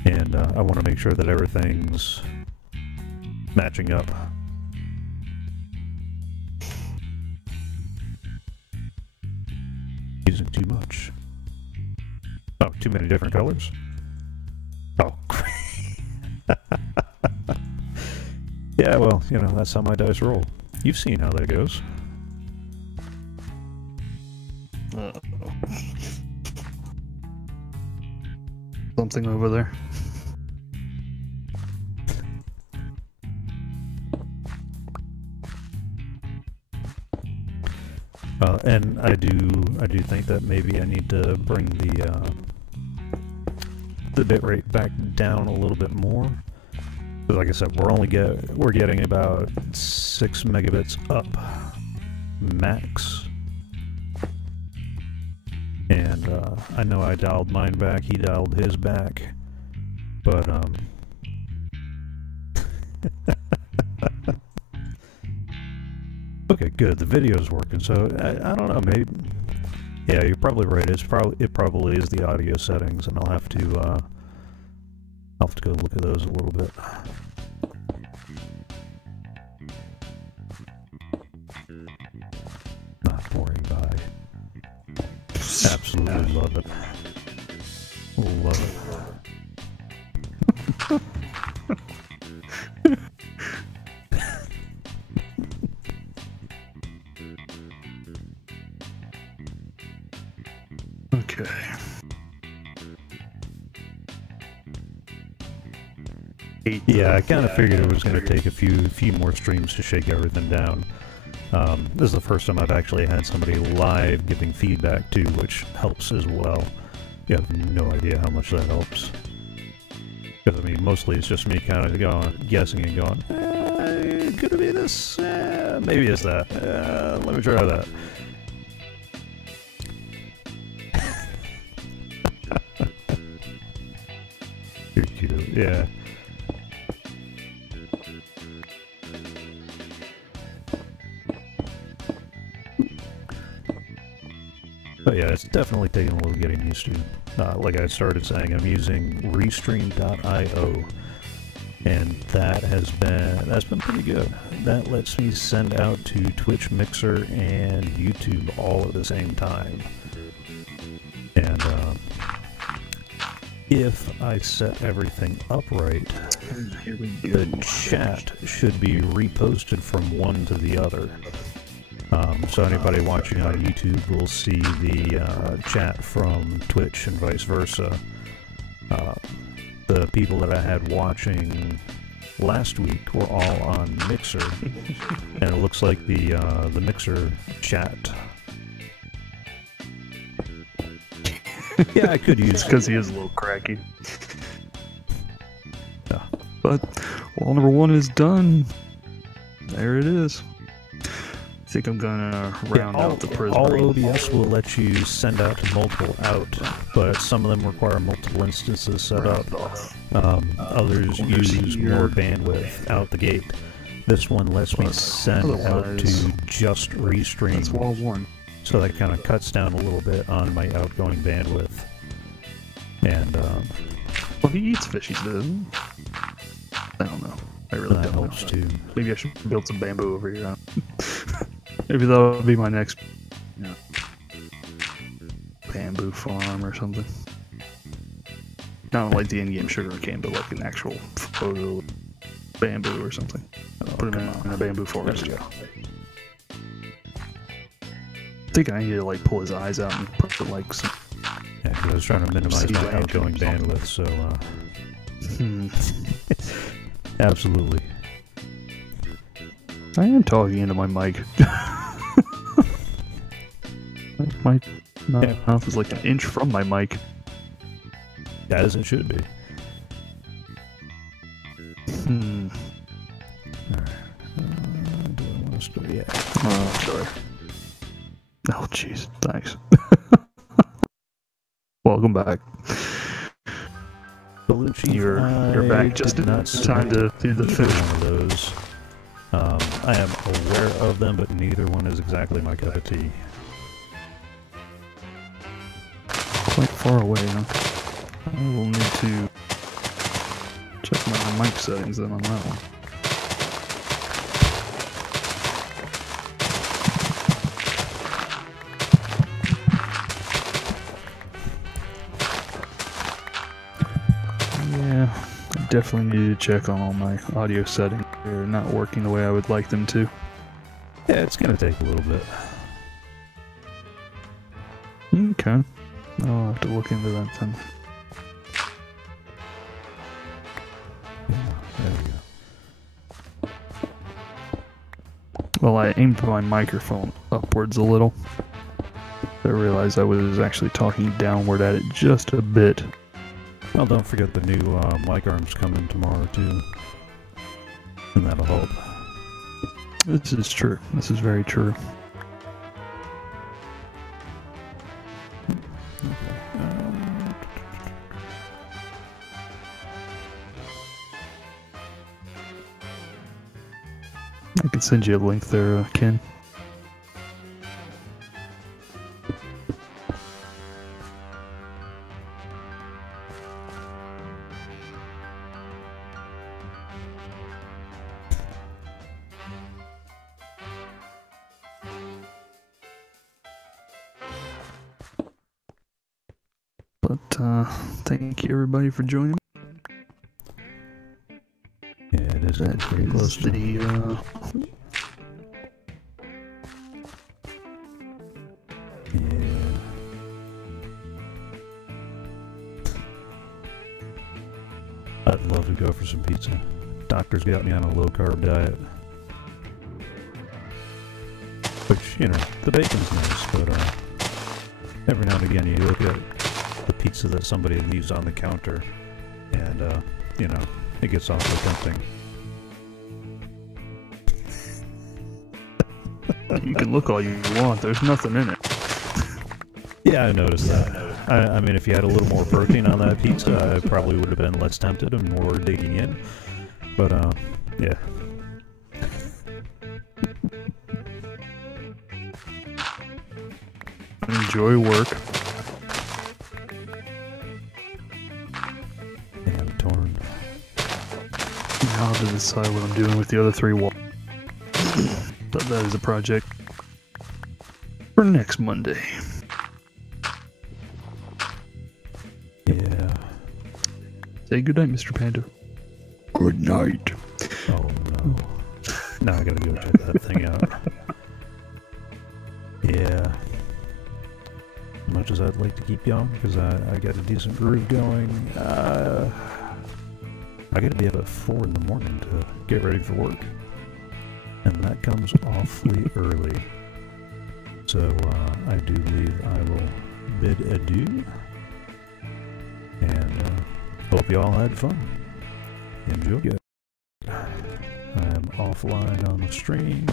And I want to make sure that everything's matching up. Using too much. Oh, too many different colors? Oh, yeah, well, you know, that's how my dice roll. You've seen how that goes. Something over there. And I do think that maybe I need to bring the bitrate back down a little bit more. But like I said, we're getting about 6 megabits up max. And I know I dialed mine back, he dialed his back, but okay, good. The video's working, so I don't know. Maybe, yeah, you're probably right. It probably is the audio settings, and I'll have to go look at those a little bit. Not boring by. Absolutely love it. Love it. Okay. Yeah, I kind of figured it was going to take a few more streams to shake everything down. This is the first time I've actually had somebody live giving feedback too, which helps as well. You have no idea how much that helps. Because, I mean, mostly it's just me kind of guessing and going, could it be this? Maybe it's that. Let me try that. You're cute, yeah. But yeah, it's definitely taking a little getting used to. Like I started saying, I'm using Restream.io, and that's been pretty good. That lets me send out to Twitch, Mixer, and YouTube all at the same time. And if I set everything up right, the chat should be reposted from one to the other. So anybody watching on YouTube will see the chat from Twitch and vice versa. The people that I had watching last week were all on Mixer, and it looks like the Mixer chat. Yeah, I could use because he is a little cracky. Yeah. But wall number 1 is done. There it is. I think I'm gonna round out the prism. All OBS will let you send out to multiple out, but some of them require multiple instances set up. Others use more bandwidth out the gate. This one lets me send out to just Restream. That's wall 1. So that kind of cuts down a little bit on my outgoing bandwidth. And well, he eats fishies, doesn't he? I don't know. I really don't know. Too. Maybe I should build some bamboo over here. Maybe that'll be my next bamboo farm or something. Not like the in-game sugar cane, but like an actual photo bamboo or something. Put him in a bamboo forest. I think I need to like pull his eyes out and put like some. Yeah, because I was trying to minimize my outgoing bandwidth, so absolutely. I am talking into my mic. my mouth is like an inch from my mic. As it should be. Alright. Do I want to start? Yeah. Oh, sorry. Oh, jeez. Thanks. Welcome back. You're back just in time to do the finish. One of those. I am aware of them, but neither one is exactly my cup of tea. Quite far away, huh? I will need to check my mic settings then on that one. definitely need to check on all my audio settings. They're not working the way I would like them to. Yeah, it's gonna take a little bit. Okay. I'll have to look into that then. Yeah, there we go. Well, I aimed my microphone upwards a little. I realized I was actually talking downward at it just a bit. Well, don't forget the new mic arms coming tomorrow too, and that'll help. This is true. This is very true. I can send you a link there, Ken. But, thank you everybody for joining. Yeah, it is That pretty is close to the, Yeah. I'd love to go for some pizza. Doctor's got me on a low-carb diet. Which, you know, the bacon's nice, but every now and again you look at the pizza that somebody leaves on the counter, and, you know, it gets awfully tempting. you can look all you want, there's nothing in it. Yeah, I noticed that. I mean, if you had a little more protein on that pizza, I probably would have been less tempted and more digging in. But, yeah. Enjoy work. Yeah, I'm torn. Now to decide what I'm doing with the other 3 walls. But that is a project for next Monday. Yeah. Say good night, Mr. Panda. Good night. Oh, no. Now I gotta go check that thing out. Yeah. As much as I'd like to keep going, because I got a decent groove going, I gotta be up at 4 in the morning to get ready for work. And that comes awfully early. So, I do believe I will bid adieu. And, hope you all had fun. Enjoy it. I am offline on the stream.